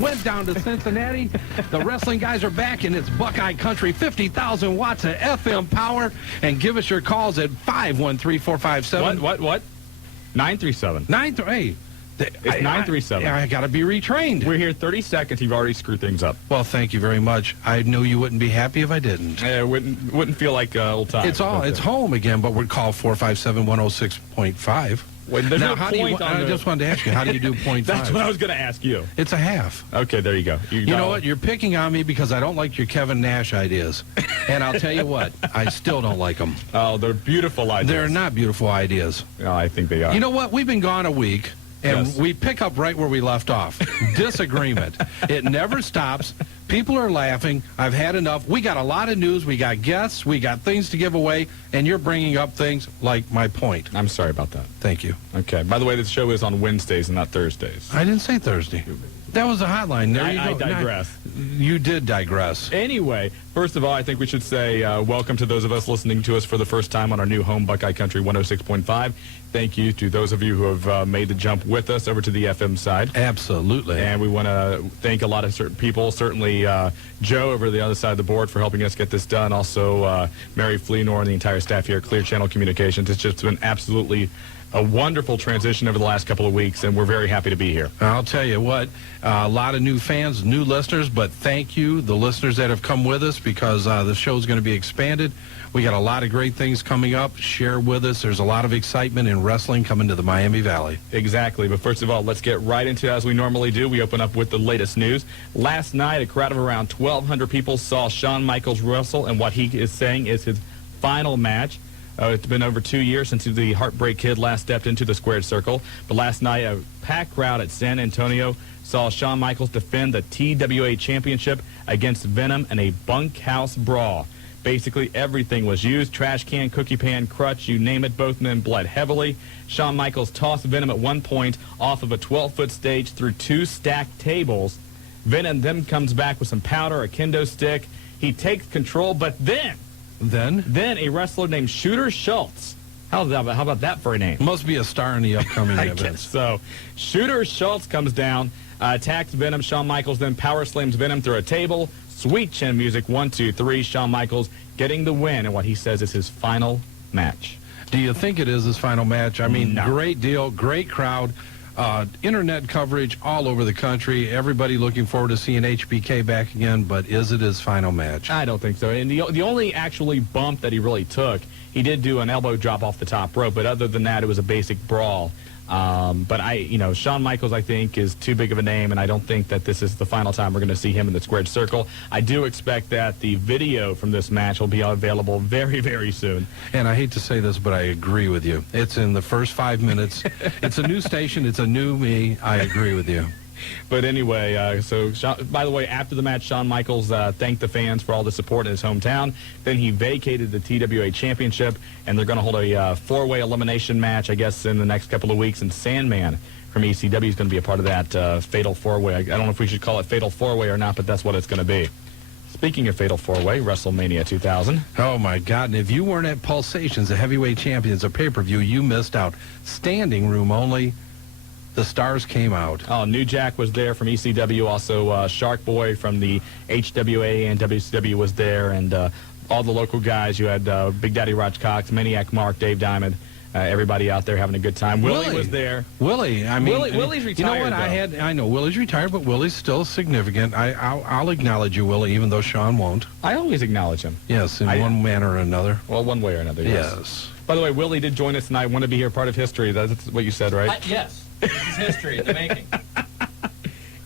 Went down to Cincinnati. The wrestling guys are back, and it's Buckeye Country, 50,000 watts of FM power. And give us your calls at 513-457. What? 937. Hey. It's 937. I got to be retrained. We're here 30 seconds. You've already screwed things up. Well, thank you very much. I knew you wouldn't be happy if I didn't. It wouldn't feel like old times. It's home again, but we're called 457-106.5. Wait, there's now, no point I just wanted to ask you, how do you do 0.5? That's what I was going to ask you. It's a half. Okay, there you go. You know what? You're picking on me because I don't like your Kevin Nash ideas. And I'll tell you what, I still don't like them. Oh, they're beautiful ideas. They're not beautiful ideas. Oh, I think they are. You know what? We've been gone a week, and Yes. we pick up right where we left off. Disagreement. It never stops. People are laughing. I've had enough. We got a lot of news. We got guests. We got things to give away. And you're bringing up things like my point. I'm sorry about that. Thank you. Okay. By the way, this show is on Wednesdays and not Thursdays. I didn't say Thursday. That was a hotline. There you go. I digress. You did digress. Anyway, first of all, I think we should say welcome to those of us listening to us for the first time on our new home, Buckeye Country 106.5. Thank you to those of you who have made the jump with us over to the FM side. Absolutely. And we want to thank a lot of certain people, certainly Joe over the other side of the board for helping us get this done. Also, Mary Fleenor and the entire staff here at Clear Channel Communications. It's just been absolutely a wonderful transition over the last couple of weeks, and we're very happy to be here. I'll tell you what, a lot of new fans, new listeners, but thank you, the listeners that have come with us, because the show's going to be expanded. We got a lot of great things coming up. Share with us. There's a lot of excitement in wrestling coming to the Miami Valley. Exactly. But first of all, let's get right into it as we normally do. We open up with the latest news. Last night, a crowd of around 1,200 people saw Shawn Michaels wrestle, and what he is saying is his final match. It's been over 2 years since the Heartbreak Kid last stepped into the squared circle. But last night, a packed crowd at San Antonio saw Shawn Michaels defend the TWA Championship against Venom in a bunkhouse brawl. Basically, everything was used. Trash can, cookie pan, crutch, you name it. Both men bled heavily. Shawn Michaels tossed Venom at one point off of a 12-foot stage through 2 stacked tables. Venom then comes back with some powder, a kendo stick. He takes control, but then a wrestler named Shooter Schultz. How about that for a name? Must be a star in the upcoming events. So, Shooter Schultz comes down, attacks Venom. Shawn Michaels then power slams Venom through a table. Sweet chin music, 1, 2, 3. Shawn Michaels getting the win in what he says is his final match. Do you think it is his final match? I mean, No. Great deal, great crowd. Internet coverage all over the country. Everybody looking forward to seeing HBK back again, but is it his final match? I don't think so. And the only actually bump that he really took, he did do an elbow drop off the top rope, but other than that, it was a basic brawl. But Shawn Michaels, I think, is too big of a name, and I don't think that this is the final time we're going to see him in the squared circle. I do expect that the video from this match will be available very, very soon. And I hate to say this, but I agree with you. It's in the first 5 minutes. It's a new station. It's a new me. I agree with you. But anyway, by the way, after the match, Shawn Michaels thanked the fans for all the support in his hometown. Then he vacated the TWA Championship, and they're going to hold a four-way elimination match, I guess, in the next couple of weeks. And Sandman from ECW is going to be a part of that fatal four-way. I don't know if we should call it fatal four-way or not, but that's what it's going to be. Speaking of fatal four-way, WrestleMania 2000. Oh, my God. And if you weren't at Pulsations, the Heavyweight Champions, a pay-per-view, you missed out. Standing room only. The stars came out. Oh, New Jack was there from ECW. Also, Shark Boy from the HWA and WCW was there. And all the local guys. You had Big Daddy Raj Cox, Maniac Mark, Dave Diamond, everybody out there having a good time. Willie was there. Willie, I mean, Willie's retired. You know what? I know Willie's retired, but Willie's still significant. I'll acknowledge you, Willie, even though Shawn won't. I always acknowledge him. Yes, in one manner or another. Well, one way or another, yes. By the way, Willie did join us tonight. Want to be here, part of history. That's what you said, right? Yes. This is history in the making.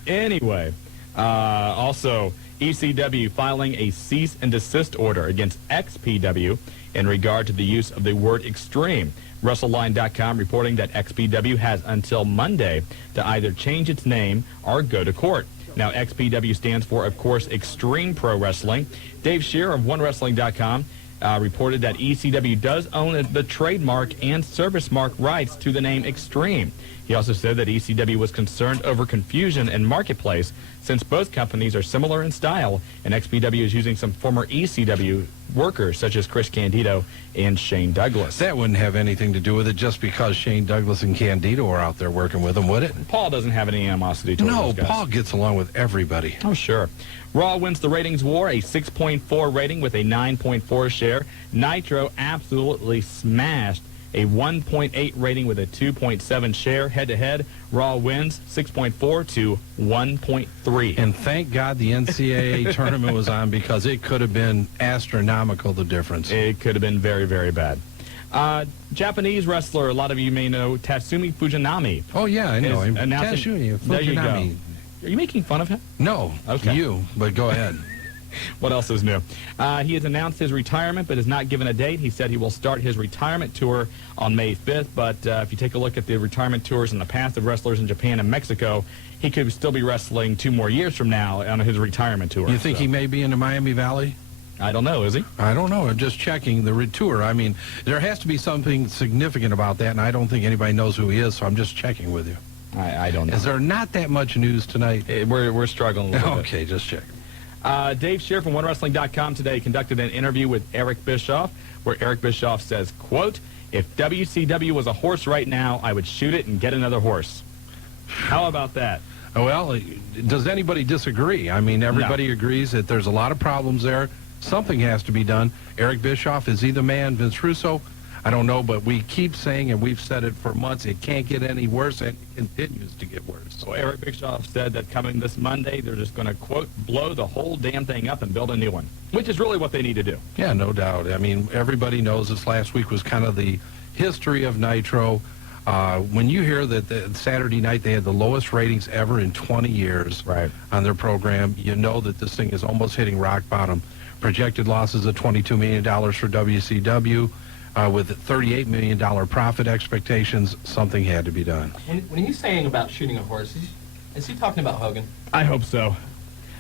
Anyway, also, ECW filing a cease and desist order against XPW in regard to the use of the word extreme. WrestleLine.com reporting that XPW has until Monday to either change its name or go to court. Now, XPW stands for, of course, Extreme Pro Wrestling. Dave Scheer of OneWrestling.com reported that ECW does own the trademark and service mark rights to the name Extreme. He also said that ECW was concerned over confusion in marketplace since both companies are similar in style, and XPW is using some former ECW workers such as Chris Candido and Shane Douglas. That wouldn't have anything to do with it just because Shane Douglas and Candido are out there working with him, would it? Paul doesn't have any animosity towards No, those guys. Paul gets along with everybody. Oh, sure. Raw wins the ratings war, a 6.4 rating with a 9.4 share. Nitro absolutely smashed a 1.8 rating with a 2.7 share. Head-to-head, Raw wins 6.4 to 1.3. And thank God the NCAA tournament was on because it could have been astronomical, the difference. It could have been very, very bad. Japanese wrestler, a lot of you may know, Tatsumi Fujinami. Oh, yeah, I know him. Announcing- Tatsumi There you go. Fujinami. Are you making fun of him? No, Okay. you, but go ahead. What else is new? He has announced his retirement, but has not given a date. He said he will start his retirement tour on May 5th, but if you take a look at the retirement tours in the past of wrestlers in Japan and Mexico, he could still be wrestling 2 more years from now on his retirement tour. You think he may be in the Miami Valley? I don't know, is he? I don't know. I'm just checking the tour. I mean, there has to be something significant about that, and I don't think anybody knows who he is, so I'm just checking with you. I don't know. Is there not that much news tonight? We're struggling a little bit. Okay, just checking. Dave Scheer from OneWrestling.com today conducted an interview with Eric Bischoff, where Eric Bischoff says, quote, "If WCW was a horse right now, I would shoot it and get another horse." How about that? Well, does anybody disagree? I mean, everybody agrees that there's a lot of problems there. Something has to be done. Eric Bischoff, is he the man? Vince Russo? I don't know, but we keep saying, and we've said it for months, it can't get any worse, and it continues to get worse. So Eric Bischoff said that coming this Monday, they're just going to, quote, blow the whole damn thing up and build a new one, which is really what they need to do. Yeah, no doubt. I mean, everybody knows this last week was kind of the history of Nitro. When you hear that Saturday night they had the lowest ratings ever in 20 years on their program, you know that this thing is almost hitting rock bottom. Projected losses of $22 million for WCW. With $38 million profit expectations, something had to be done. When he's saying about shooting a horse, is he talking about Hogan? I hope so.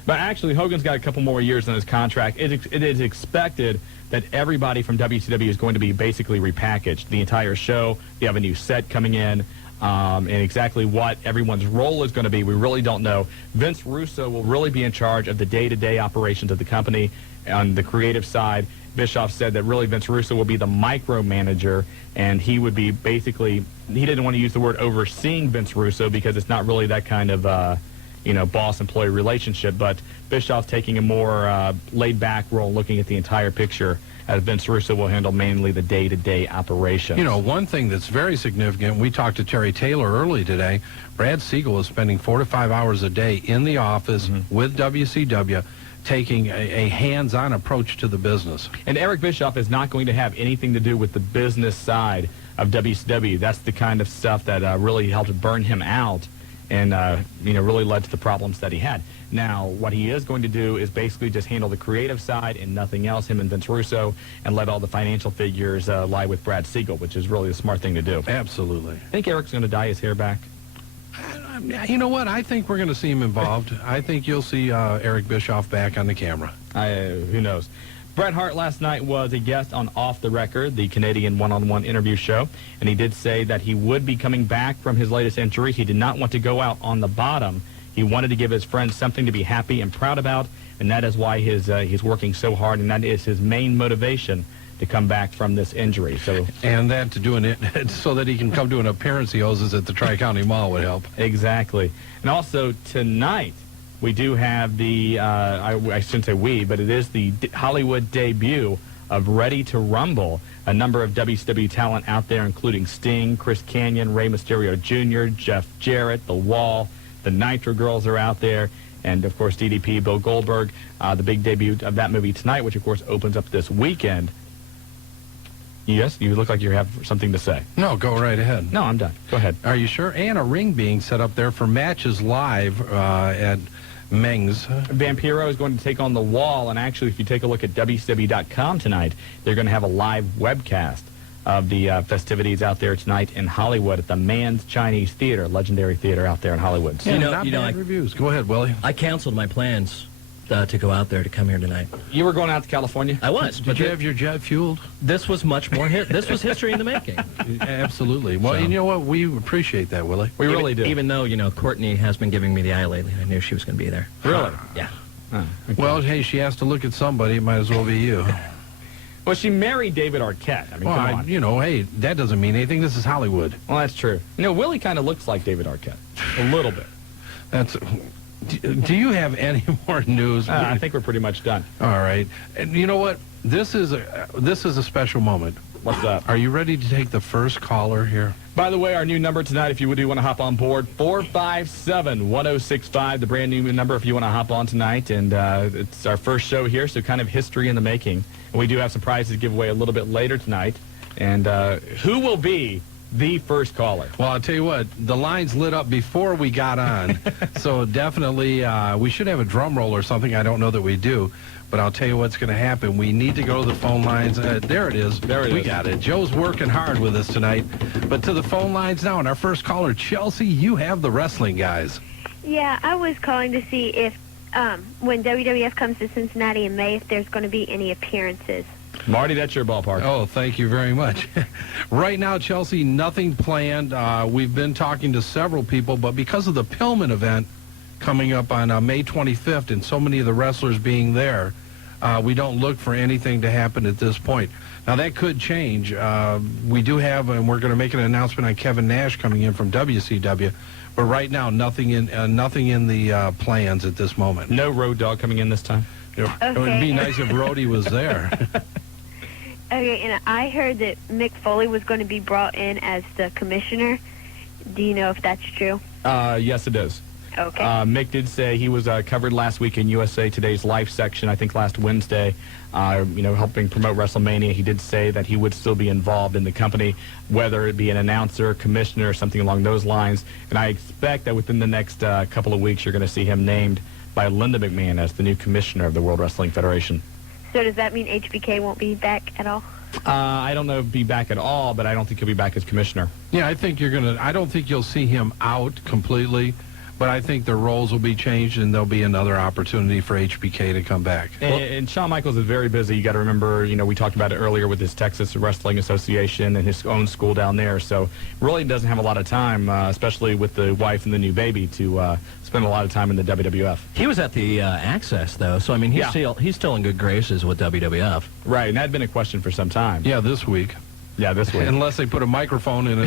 But actually, Hogan's got a couple more years on his contract. It is expected that everybody from WCW is going to be basically repackaged. The entire show, you have a new set coming in, and exactly what everyone's role is going to be, we really don't know. Vince Russo will really be in charge of the day-to-day operations of the company on the creative side. Bischoff said that really Vince Russo will be the micromanager, and he would be basically, he didn't want to use the word overseeing Vince Russo because it's not really that kind of, boss-employee relationship, but Bischoff taking a more laid-back role, looking at the entire picture, as Vince Russo will handle mainly the day-to-day operations. You know, one thing that's very significant, we talked to Terry Taylor early today, Brad Siegel is spending 4 to 5 hours a day in the office with WCW, taking a hands-on approach to the business. And Eric Bischoff is not going to have anything to do with the business side of WCW. That's the kind of stuff that really helped burn him out and, really led to the problems that he had. Now, what he is going to do is basically just handle the creative side and nothing else, him and Vince Russo, and let all the financial figures lie with Brad Siegel, which is really a smart thing to do. Absolutely. Think Eric's going to dye his hair back? You know what? I think we're going to see him involved. I think you'll see Eric Bischoff back on the camera. Who knows? Bret Hart last night was a guest on Off the Record, the Canadian one-on-one interview show, and he did say that he would be coming back from his latest injury. He did not want to go out on the bottom. He wanted to give his friends something to be happy and proud about, and that is why he's working so hard, and that is his main motivation to come back from this injury. And that to doing it so that he can come to an appearance he owes us at the Tri-County Mall would help. Exactly. And also tonight we do have the, I shouldn't say we, but it is the Hollywood debut of Ready to Rumble. A number of WCW talent out there, including Sting, Chris Kanyon, Rey Mysterio Jr., Jeff Jarrett, The Wall, the Nitro Girls are out there, and of course DDP, Bill Goldberg. The big debut of that movie tonight, which of course opens up this weekend. Yes, you look like you have something to say. No, go right ahead. No, I'm done. Go ahead. Are you sure? And a ring being set up there for matches live at Meng's. Vampiro is going to take on The Wall, and actually, if you take a look at WCW.com tonight, they're going to have a live webcast of the festivities out there tonight in Hollywood at the Mann's Chinese Theater, legendary theater out there in Hollywood. Yeah, not bad reviews. Go ahead, Willie. I canceled my plans to go out there to come here tonight. You were going out to California? I was. Did you have your jet fueled? This was much more. This was history in the making. Absolutely. Well, So- you know what? We appreciate that, Willie. We really do. Even though, Courtney has been giving me the eye lately, I knew she was going to be there. Really? Yeah. Oh, okay. Well, hey, she has to look at somebody. It might as well be you. Well, she married David Arquette. I mean, Well, come on. hey, that doesn't mean anything. This is Hollywood. Well, that's true. Willie kind of looks like David Arquette. A little bit. That's. Do you have any more news? I think we're pretty much done. All right. And you know what? This is a special moment. What's that? Are you ready to take the first caller here? By the way, our new number tonight, if you do want to hop on board, 457-1065, the brand new number if you want to hop on tonight. And it's our first show here, so kind of history in the making. And we do have some prizes to give away a little bit later tonight. And who will be the first caller? Well, I'll tell you what, the lines lit up before we got on, so definitely we should have a drum roll or something. I don't know that we do, but I'll tell you what's going to happen. We need to go to the phone lines. There it is. We got it. Joe's working hard with us tonight. But to the phone lines now, and our first caller, Chelsea, you have the wrestling guys. Yeah, I was calling to see if when WWF comes to Cincinnati in May, if there's going to be any appearances. Marty, that's your ballpark. Oh, thank you very much. Right now, Chelsea, nothing planned. We've been talking to several people, but because of the Pillman event coming up on May 25th and so many of the wrestlers being there, we don't look for anything to happen at this point. Now, that could change. We do have, and we're going to make an announcement on Kevin Nash coming in from WCW, but right now, nothing in the plans at this moment. No Road Dogg coming in this time? It would be nice if Rhodey was there. Okay, and I heard that Mick Foley was going to be brought in as the commissioner. Do you know if that's true? Yes, it is. Okay. Mick did say he was covered last week in USA Today's Life section, I think last Wednesday, helping promote WrestleMania. He did say that he would still be involved in the company, whether it be an announcer, commissioner, or something along those lines. And I expect that within the next couple of weeks, you're going to see him named by Linda McMahon as the new commissioner of the World Wrestling Federation. So does that mean HBK won't be back at all? I don't know if he'll be back at all, but I don't think he'll be back as commissioner. Yeah, I don't think you'll see him out completely, but I think their roles will be changed and there'll be another opportunity for HBK to come back. And Shawn Michaels is very busy. You got to remember, we talked about it earlier with his Texas Wrestling Association and his own school down there. So really doesn't have a lot of time, especially with the wife and the new baby, to spend a lot of time in the WWF. He was at the Access, though, so, he's still in good graces with WWF. Right, and that had been a question for some time. Yeah, this week. Yeah, this week. Unless they put a microphone in a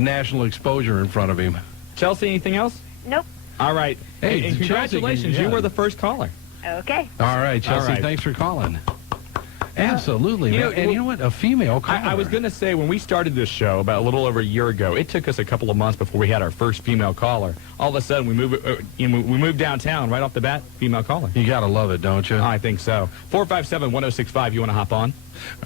national exposure in front of him. Chelsea, anything else? Nope. All right. Hey, and congratulations. Chelsea, You were the first caller. Okay. All right, Chelsea, All right. thanks for calling. Absolutely. You know, And you know what? A female caller. I was going to say, when we started this show about a little over a year ago, it took us a couple of months before we had our first female caller. All of a sudden, we moved downtown right off the bat, female caller. You got to love it, don't you? I think so. 457-1065, you want to hop on?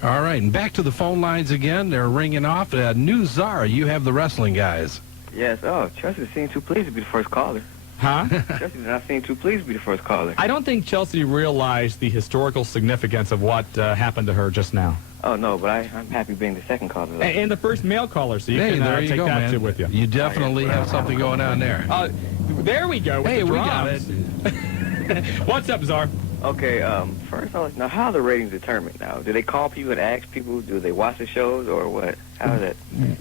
All right, and back to the phone lines again. They're ringing off. New Czar, you have the wrestling guys. Yes. Oh, Chelsea seemed too pleased to be the first caller. Huh? Chelsea did not seem too pleased to be the first caller. I don't think Chelsea realized the historical significance of what happened to her just now. Oh, no, but I'm happy being the second caller. Though. And the first male caller, so you Hey, can there you take go, that man. too with you. You definitely have something going on there. There we go with Hey, the we got drums. What's up, Czar? Okay, first, now, how are the ratings determined now? Do they call people and ask people, do they watch the shows, or what? How is that?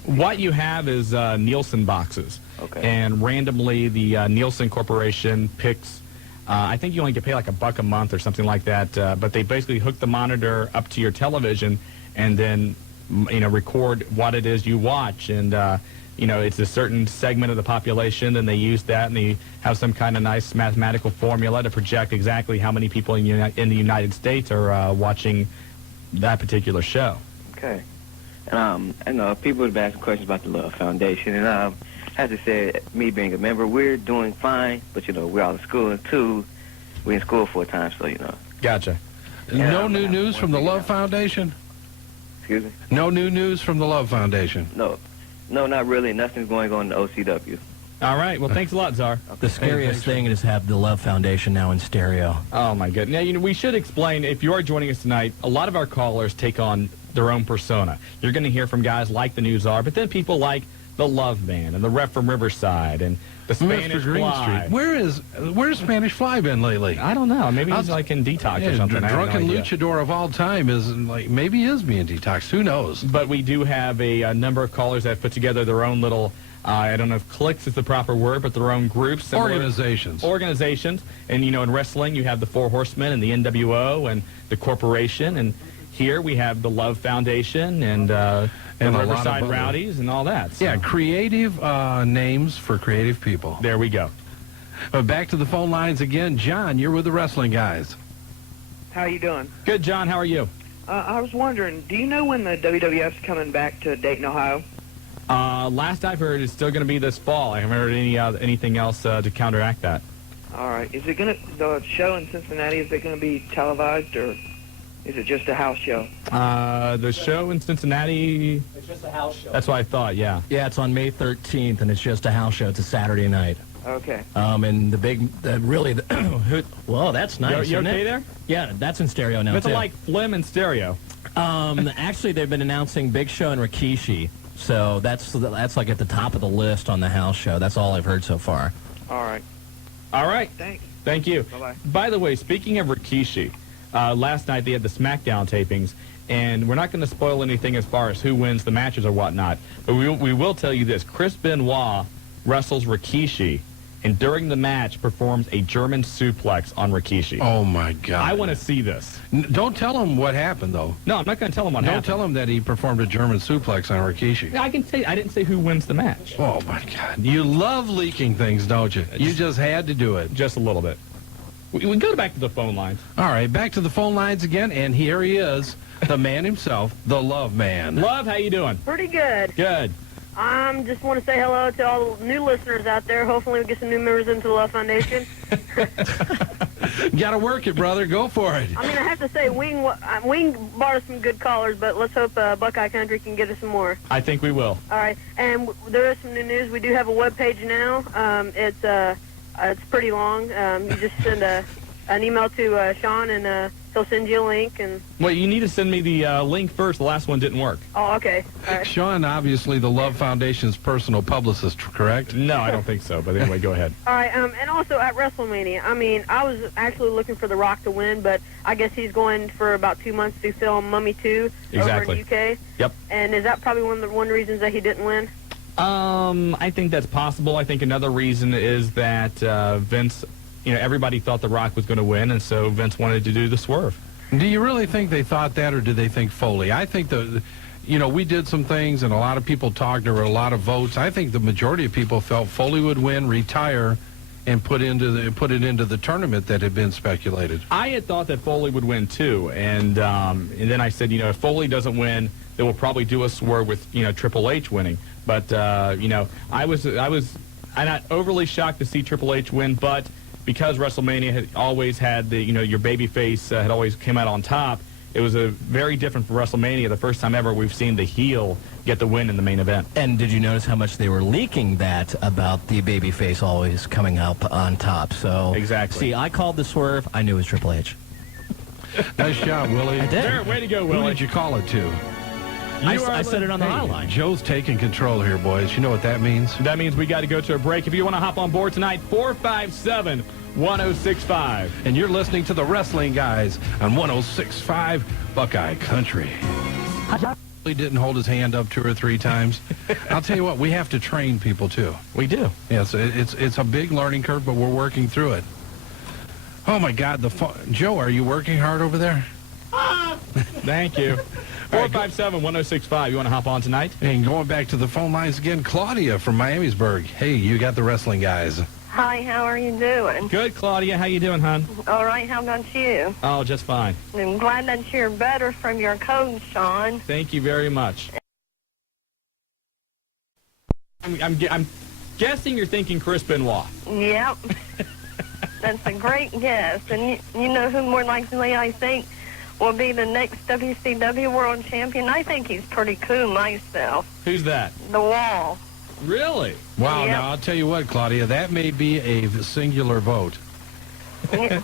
What you have is Nielsen boxes. Okay. And randomly, the Nielsen Corporation picks, I think you only get paid like $1 a month or something like that, but they basically hook the monitor up to your television and then, record what it is you watch. And, it's a certain segment of the population, and they use that, and they have some kind of nice mathematical formula to project exactly how many people in the United States are watching that particular show. Okay. And people have been asking questions about the Love Foundation, and as I said, me being a member, we're doing fine, but, we're all in school, and two, we're in school full time, so, Gotcha. No new news from the Love Foundation? Excuse me? No new news from the Love Foundation? No, not really. Nothing's going on in the OCW. All right. Well, thanks a lot, Czar. The scariest thing is have the Love Foundation now in stereo. Oh, my goodness. Now, we should explain, if you are joining us tonight, a lot of our callers take on their own persona. You're going to hear from guys like the New Czar, but then people like the Love Man and the Ref from Riverside and the Spanish Mr. Green Fly. Street. Where's Spanish Fly been lately? I don't know. Maybe he's like in detox or something. I have no Drunken idea. luchador of all time is like maybe he is being detoxed. Who knows? But we do have a number of callers that have put together their own little, I don't know if cliques is the proper word, but their own groups. Organizations. And, in wrestling, you have the Four Horsemen and the NWO and the Corporation. And here we have the Love Foundation and the Riverside Rowdies and all that. So. Yeah, creative names for creative people. There we go. Back to the phone lines again. John, you're with the wrestling guys. How you doing? Good, John. How are you? I was wondering, do you know when the WWF's coming back to Dayton, Ohio? Last I've heard, it's still going to be this fall. I haven't heard anything else to counteract that. All right. Is it the show in Cincinnati, is it going to be televised, or is it just a house show? The show in Cincinnati... It's just a house show. That's what I thought, yeah. Yeah, it's on May 13th, and it's just a house show. It's a Saturday night. Okay. And well, that's nice. You isn't okay it? there? Yeah, that's in stereo now, It's too. like Flim and stereo. Actually, they've been announcing Big Show and Rikishi, so that's like at the top of the list on the house show. That's all I've heard so far. All right. All right. Thanks. Thank you. Bye-bye. By the way, speaking of Rikishi, last night they had the SmackDown tapings, and we're not going to spoil anything as far as who wins the matches or whatnot, but we will tell you this. Chris Benoit wrestles Rikishi, and during the match performs a German suplex on Rikishi. Oh, my God. I want to see this. Don't tell him what happened, though. No, I'm not going to tell him what Don't happened. tell him that he performed a German suplex on Rikishi. I can say I didn't say who wins the match. Oh, my God. You love leaking things, don't you? You just had to do it. Just a little bit. We go back to the phone lines. All right, back to the phone lines again, and here he is, the man himself, the Love Man. Love, how you doing? Pretty good. Good. Just want to say hello to all the new listeners out there. Hopefully we get some new members into the Love Foundation. Got to work it, brother. Go for it. I have to say, Wing brought us some good callers, but let's hope Buckeye Country can get us some more. I think we will. All right, and there is some new news. We do have a web page now. It's pretty long. You just send an email to Shawn, and he'll send you a link. And Well, you need to send me the link first. The last one didn't work. oh, okay. All right. Shawn, obviously the Love Foundation's personal publicist, correct? No, I don't think so. But anyway, go ahead. All right, and also at WrestleMania, I was actually looking for The Rock to win, but I guess he's going for about 2 months to film Mummy 2 Exactly. over in the UK. Yep. And is that probably one of the reasons that he didn't win? I think that's possible. I think another reason is that Vince, everybody thought The Rock was going to win, and so Vince wanted to do the swerve. Do you really think they thought that, or did they think Foley? I think we did some things, and a lot of people talked. There were a lot of votes. I think the majority of people felt Foley would win, retire, and put it into the tournament that had been speculated. I had thought that Foley would win too, and then I said, if Foley doesn't win, they will probably do a swerve with Triple H winning. But I was not overly shocked to see Triple H win, but because WrestleMania had always had the your babyface had always came out on top, it was a very different for WrestleMania. The first time ever we've seen the heel get the win in the main event. And did you notice how much they were leaking that about the babyface always coming up on top? So exactly. See, I called the swerve. I knew it was Triple H. Nice job, Willie. I did. There, way to go, Willie. Who did you call it to? I said it on the hotline. Joe's taking control here, boys. You know what that means? That means we got to go to a break. If you want to hop on board tonight, 457-1065. And you're listening to the Wrestling Guys on 106.5 Buckeye Country. He didn't hold his hand up 2 or 3 times. I'll tell you what, we have to train people too. We do. Yes, it's a big learning curve, but we're working through it. Oh my God, Joe, are you working hard over there? Thank you. 457-1065. You want to hop on tonight? And going back to the phone lines again, Claudia from Miamisburg. Hey, you got the Wrestling Guys. Hi, how are you doing? Good, Claudia. How you doing, hon? All right, how about you? Oh, just fine. I'm glad that you're better from your cold, Shawn. Thank you very much. I'm guessing you're thinking Chris Benoit. Yep. That's a great guess. And you know who more likely I think will be the next WCW World Champion? I think he's pretty cool myself. Who's that? The Wall. Really? Wow, Yep. Now I'll tell you what, Claudia, that may be a singular vote. Yep,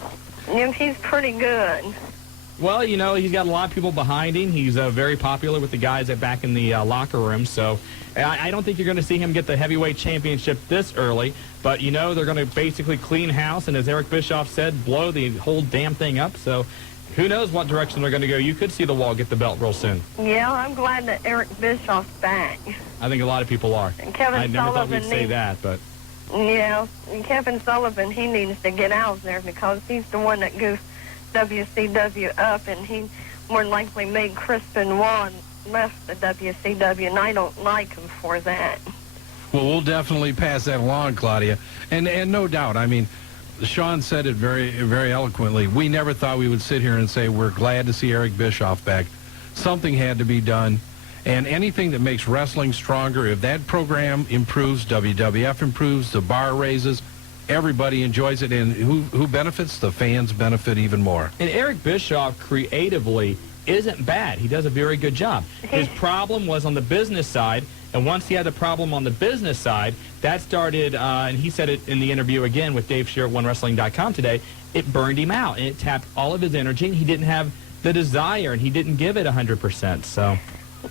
he's pretty good. Well, you know, he's got a lot of people behind him. He's very popular with the guys back in the locker room. So I don't think you're going to see him get the heavyweight championship this early. But, you know, they're going to basically clean house. And as Eric Bischoff said, blow the whole damn thing up. So who knows what direction they're going to go. You could see the Wall get the belt real soon. Yeah, I'm glad that Eric Bischoff's back. I think a lot of people are. And Kevin I never thought we'd Sullivan say that, but... Yeah, and Kevin Sullivan, he needs to get out of there because he's the one that goofed WCW up, and he more than likely made Chris Benoit left the WCW, and I don't like him for that. Well, we'll definitely pass that along, Claudia. And no doubt, I mean, Shawn said it very, very eloquently. We never thought we would sit here and say we're glad to see Eric Bischoff back. Something had to be done. And anything that makes wrestling stronger, if that program improves, WWF improves, the bar raises, everybody enjoys it. And who benefits? The fans benefit even more. And Eric Bischoff creatively isn't bad. He does a very good job. His problem was on the business side, and once he had the problem on the business side, that started, and he said it in the interview again with Dave Shear at OneWrestling.com today, it burned him out, and it tapped all of his energy, and he didn't have the desire, and he didn't give it 100%, so...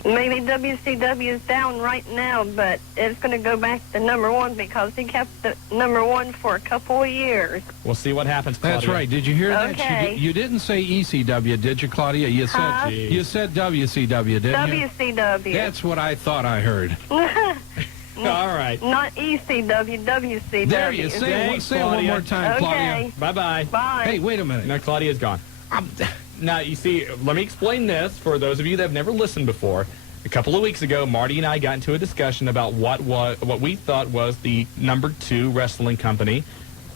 Maybe WCW is down right now, but it's going to go back to #1 because he kept the #1 for a couple of years. We'll see what happens, Claudia. That's right. Did you hear that? Okay. You didn't say ECW, did you, Claudia? You said Huh? you said WCW, didn't you? WCW. That's what I thought I heard. All right. Not ECW, WCW. There you say it. Thanks, Say it one Claudia. more time, Okay. Claudia. Bye-bye. Bye. Hey, wait a minute. Now, Claudia's gone. Now, you see, let me explain this for those of you that have never listened before. A couple of weeks ago, Marty and I got into a discussion about what we thought was the #2 wrestling company,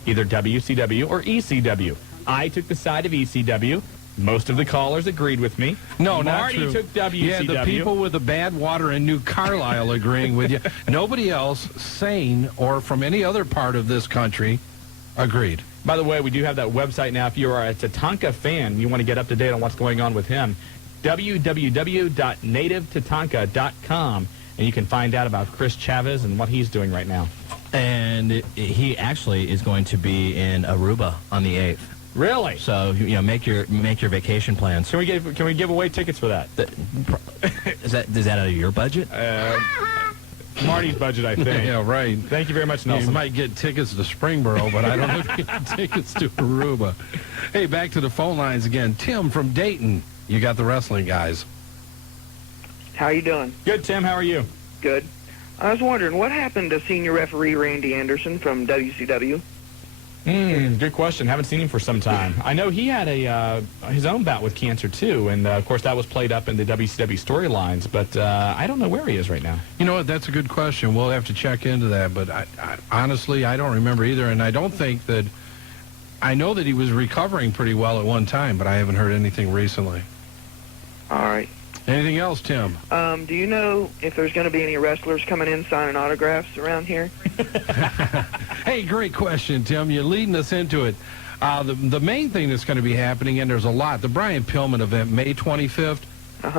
either WCW or ECW. I took the side of ECW. Most of the callers agreed with me. No, not Marty true. took WCW. Yeah, the people with the bad water in New Carlisle agreeing with you. Nobody else, sane or from any other part of this country, agreed. By the way, we do have that website now. If you are a Tatanka fan, you want to get up to date on what's going on with him, www.nativetatanka.com, and you can find out about Chris Chavez and what he's doing right now. And he actually is going to be in Aruba on the 8th. Really? So, you know, make your vacation plans. Can we give away tickets for that? Is that out of your budget? Marty's budget, I think. Yeah, right. Thank you very much, You Nelson. might get tickets to Springboro, but I don't know if you get tickets to Aruba. Hey, back to the phone lines again. Tim from Dayton. You got the wrestling guys. How you doing? Good, Tim. How are you? Good. I was wondering, what happened to senior referee Randy Anderson from WCW? Good question. Haven't seen him for some time. I know he had his own bout with cancer, too, and, of course, that was played up in the WCW storylines, but I don't know where he is right now. You know what? That's a good question. We'll have to check into that, but honestly, I don't remember either, and I don't think that... I know that he was recovering pretty well at one time, but I haven't heard anything recently. All right. Anything else, Tim? Do you know if there's going to be any wrestlers coming in signing autographs around here? Hey, great question, Tim. You're leading us into it. The main thing that's going to be happening, and there's a lot, the Brian Pillman event, May 25th.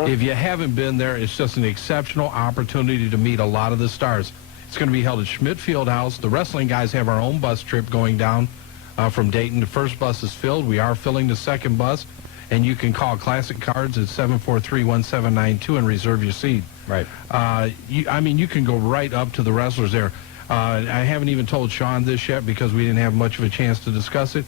If you haven't been there, it's just an exceptional opportunity to meet a lot of the stars. It's going to be held at Schmidt Fieldhouse. The wrestling guys have our own bus trip going down from Dayton. The first bus is filled. We are filling the second bus. And you can call Classic Cards at 743-1792 and reserve your seat. Right. You can go right up to the wrestlers there. I haven't even told Shawn this yet because we didn't have much of a chance to discuss it.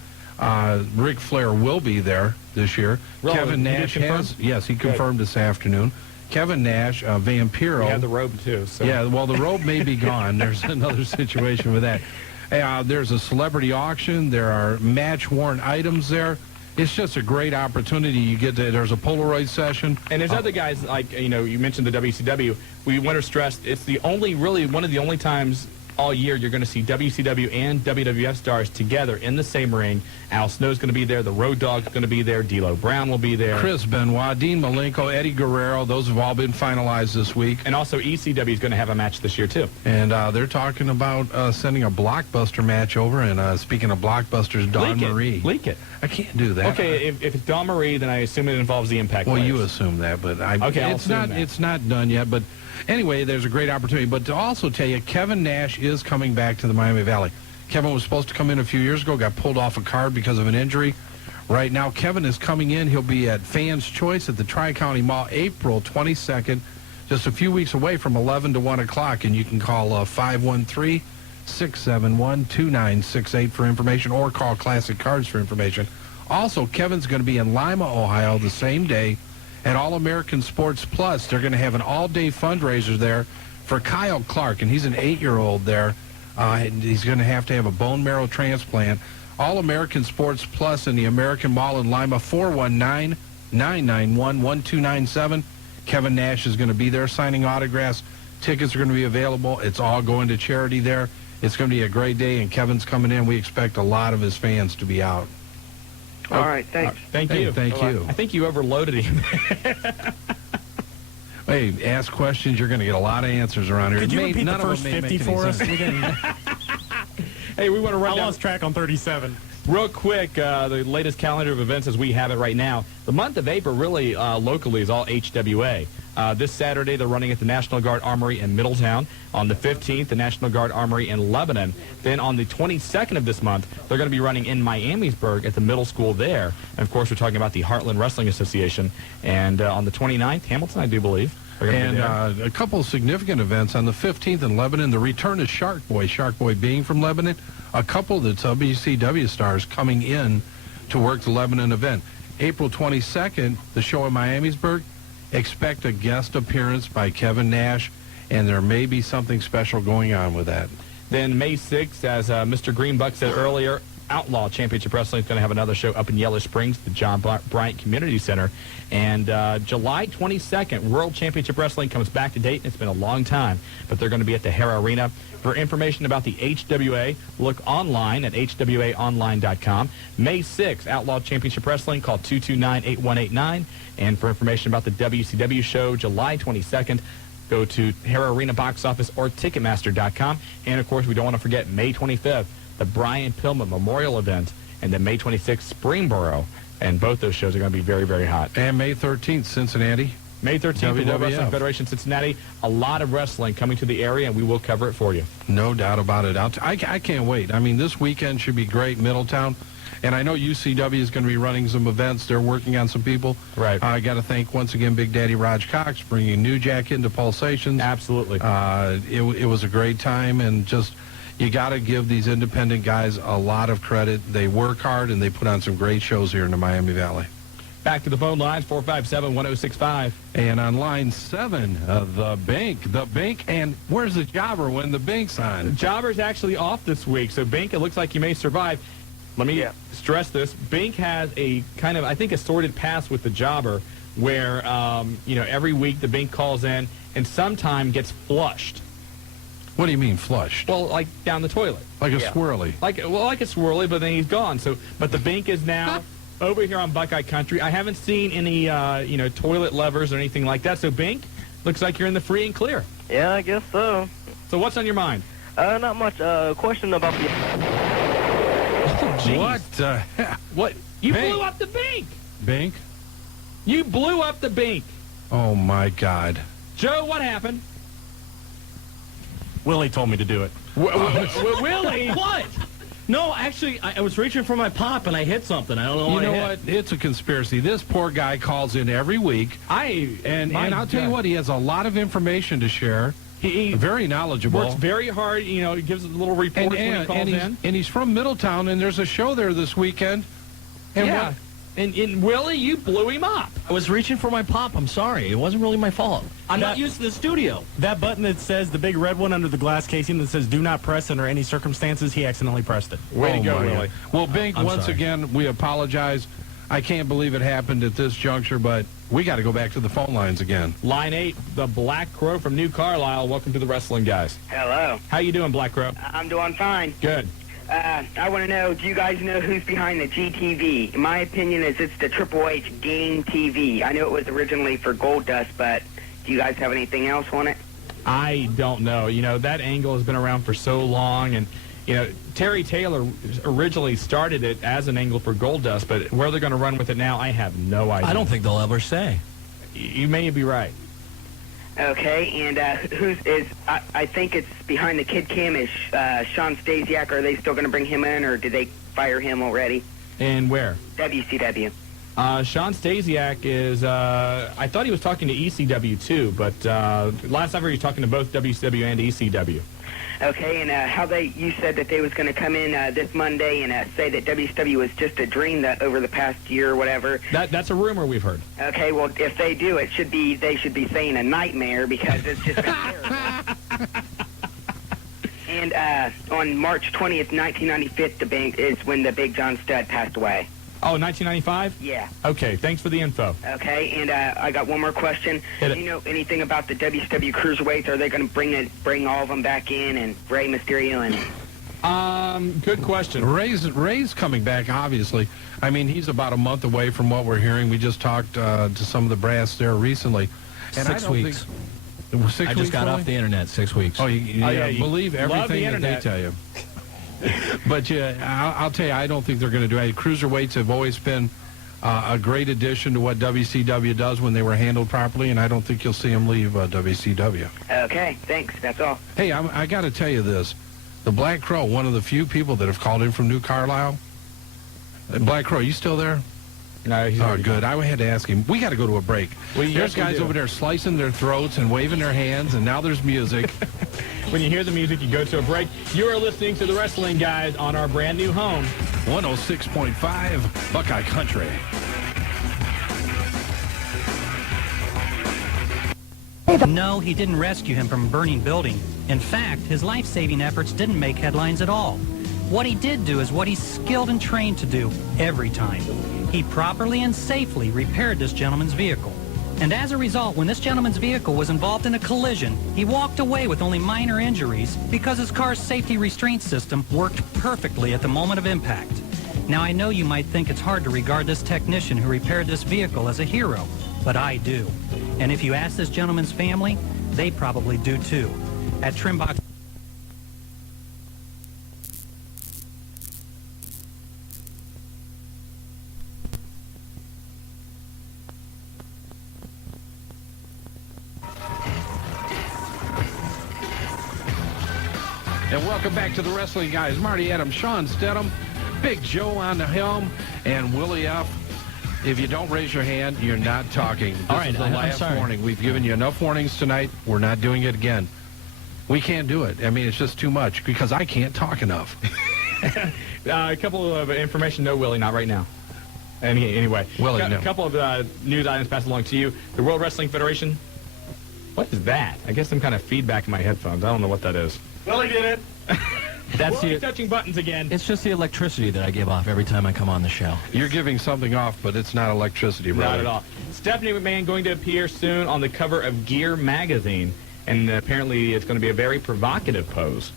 Ric Flair will be there this year. Really? Kevin Nash has. Yes, he confirmed this afternoon. Kevin Nash, Vampiro. We had the robe, too. So. Yeah, well, the robe may be gone. There's another situation with that. There's a celebrity auction. There are match-worn items there. It's just a great opportunity. You get to, there's a Polaroid session. And there's other guys, like, you know, you mentioned the WCW. We want to stress it's the only, really, one of the only times all year you're going to see WCW and WWF stars together in the same ring. Al Snow's going to be there. The Road Dogg's going to be there. D'Lo Brown will be there. Chris Benoit, Dean Malenko, Eddie Guerrero. Those have all been finalized this week. And also ECW is going to have a match this year, too. And they're talking about sending a Blockbuster match over. And speaking of Blockbusters, Dawn Marie. Leak it. I can't do that. Okay, if it's Dawn Marie, then I assume it involves the Impact Well, players. you assume that, but it's not done yet. But anyway, there's a great opportunity. But to also tell you, Kevin Nash is coming back to the Miami Valley. Kevin was supposed to come in a few years ago, got pulled off a card because of an injury. Right now, Kevin is coming in. He'll be at Fans Choice at the Tri-County Mall April 22nd, just a few weeks away from 11 to 1 o'clock. And you can call 513-671-2968 for information, or call Classic Cards for information. Also, Kevin's going to be in Lima, Ohio the same day at All-American Sports Plus. They're going to have an all-day fundraiser there for Kyle Clark, and he's an 8-year-old there. And he's going to have a bone marrow transplant. All-American Sports Plus in the American Mall in Lima, 419-991-1297. Kevin Nash is going to be there signing autographs. Tickets are going to be available. It's all going to charity there. It's going to be a great day, and Kevin's coming in. We expect a lot of his fans to be out. All right, thanks. Thank Hey, you. thank you. I think you overloaded him. Hey, ask questions. You're going to get a lot of answers around here. Could you repeat the first 50 for us? Hey, we want to run I down lost track on 37. real quick the latest calendar of events as we have it right now. The month of April really locally is all HWA. This Saturday, they're running at the National Guard Armory in Middletown. On the 15th, the National Guard Armory in Lebanon. Then on the 22nd of this month, they're going to be running in Miamisburg at the middle school there. And, of course, we're talking about the Heartland Wrestling Association. And on the 29th, Hamilton, I do believe. And a couple of significant events. On the 15th in Lebanon, the return of Shark Boy being from Lebanon. A couple of the WCW stars coming in to work the Lebanon event. April 22nd, the show in Miamisburg. Expect a guest appearance by Kevin Nash, and there may be something special going on with that. Then May 6th, as Mr. Greenbuck said earlier, Outlaw Championship Wrestling is going to have another show up in Yellow Springs, the John Bryant Community Center. And July 22nd, World Championship Wrestling comes back to Dayton. It's been a long time, but they're going to be at the Hara Arena. For information about the HWA, look online at hwaonline.com. May 6th, Outlaw Championship Wrestling, call 229-8189. And for information about the WCW show, July 22nd, go to Hara Arena box office or Ticketmaster.com. And, of course, we don't want to forget May 25th, the Brian Pillman Memorial Event, and then May 26th, Springboro. And both those shows are going to be very, very hot. And May 13th, Cincinnati. May 13th, the World WWF. Wrestling Federation Cincinnati. A lot of wrestling coming to the area, and we will cover it for you. No doubt about it. I can't wait. I mean, this weekend should be great, Middletown. And I know UCW is going to be running some events. They're working on some people. Right. I got to thank, once again, Big Daddy Raj Cox, bringing New Jack into Pulsations. Absolutely. It was a great time, and just, you got to give these independent guys a lot of credit. They work hard, and they put on some great shows here in the Miami Valley. Back to the phone lines, 457-1065. And on line 7, the Bink. And where's the Jobber when the Bink's on? Jobber's actually off this week, so Bink, it looks like you may survive. Let me stress this. Bink has a kind of, I think, a sordid past with the Jobber where, every week the Bink calls in and sometime gets flushed. What do you mean flushed? Well, like down the toilet. Like a swirly. Like a swirly, but then he's gone. So, but the Bink is now over here on Buckeye Country. I haven't seen any, toilet levers or anything like that. So, Bink, looks like you're in the free and clear. Yeah, I guess so. So, what's on your mind? Not much. Question about the... What? What? You Bink. blew up the Bink. Bink? You blew up the Bink. Oh, my God. Joe, what happened? Willie told me to do it. Willie? What? No, actually, I was reaching for my pop and I hit something. I don't know what You know I what? hit. It's a conspiracy. This poor guy calls in every week, and I'll tell you what, he has a lot of information to share. He Very knowledgeable. works very hard. He gives a little report when he calls in. And he's from Middletown, and there's a show there this weekend. And Yeah. what- And Willie, you blew him up. I was reaching for my pop. I'm sorry. It wasn't really my fault. I'm not used to the studio. That button that says, the big red one under the glass casing that says do not press under any circumstances, he accidentally pressed it. Way to go, my Willie. God. Well, Bink, I'm once sorry. again, we apologize. I can't believe it happened at this juncture, but we got to go back to the phone lines again. Line 8, the Black Crow from New Carlisle. Welcome to the Wrestling Guys. Hello. How you doing, Black Crow? I'm doing fine. Good. I want to know, do you guys know who's behind the GTV? In my opinion, it's the Triple H Game TV. I know it was originally for Goldust, but do you guys have anything else on it? I don't know. That angle has been around for so long, and Terry Taylor originally started it as an angle for Goldust, but where they're going to run with it now, I have no idea. I don't think they'll ever say. You may be right. Okay, and I think it's behind the Kid Cam is Shawn Stasiak. Are they still going to bring him in, or did they fire him already? And where? WCW. Shawn Stasiak is, I thought he was talking to ECW too, but last time he was talking to both WCW and ECW. Okay, and you said that they was going to come in this Monday and say that WCW was just a dream that over the past year or whatever. That's a rumor we've heard. Okay, well, if they do, they should be saying a nightmare because it's just been terrible. And on March 20th, 1995, is when the Big John Studd passed away. Oh, 1995? Yeah. Okay, thanks for the info. Okay, and I got one more question. Do you know anything about the WCW Cruiserweights? Are they going to bring all of them back in, and Rey Mysterio and... Good question. Ray's coming back, obviously. I mean, he's about a month away from what we're hearing. We just talked to some of the brass there recently. And 6 weeks. 6 weeks, I just got off the internet 6 weeks. Oh, yeah, you believe everything that they tell you. But yeah, I'll tell you, I don't think they're going to do it. Cruiserweights have always been a great addition to what WCW does when they were handled properly, and I don't think you'll see them leave WCW. Okay, thanks. That's all. Hey, I got to tell you this. The Black Crow, one of the few people that have called in from New Carlisle. Black Crow, you still there? No, he's already good. gone. I had to ask him. We got to go to a break. There's guys over there slicing their throats and waving their hands, and now there's music. When you hear the music, you go to a break. You are listening to the Wrestling Guys on our brand new home. 106.5 Buckeye Country. No, he didn't rescue him from a burning building. In fact, his life-saving efforts didn't make headlines at all. What he did do is what he's skilled and trained to do every time. He properly and safely repaired this gentleman's vehicle. And as a result, when this gentleman's vehicle was involved in a collision, he walked away with only minor injuries because his car's safety restraint system worked perfectly at the moment of impact. Now, I know you might think it's hard to regard this technician who repaired this vehicle as a hero, but I do. And if you ask this gentleman's family, they probably do too. At Trimbox... And welcome back to the Wrestling Guys. Marty Adams, Shawn Stedham, Big Joe on the helm, and Willie F. If you don't raise your hand, you're not talking. This is the last warning. We've given you enough warnings tonight. We're not doing it again. We can't do it. I mean, it's just too much because I can't talk enough. A couple of information. No, Willie, not right now. Anyway, Willie, no. A couple of news items passed along to you. The World Wrestling Federation. What is that? I guess some kind of feedback in my headphones. I don't know what that is. Willie did it. That's Willie touching buttons again. It's just the electricity that I give off every time I come on the show. You're giving something off, but it's not electricity, brother. Not at all. Stephanie McMahon going to appear soon on the cover of Gear magazine, and apparently it's going to be a very provocative pose.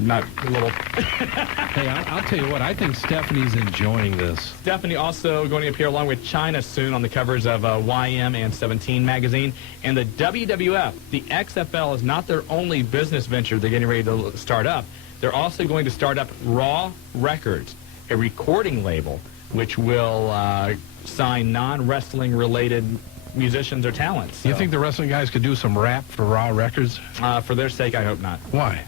Not a little... Hey, I'll tell you what, I think Stephanie's enjoying this. Stephanie also going to appear along with China soon on the covers of YM and 17 magazine. And the WWF, the XFL, is not their only business venture they're getting ready to start up. They're also going to start up Raw Records, a recording label which will sign non-wrestling related musicians or talents. So. You think the Wrestling Guys could do some rap for Raw Records? For their sake, I hope not. Why?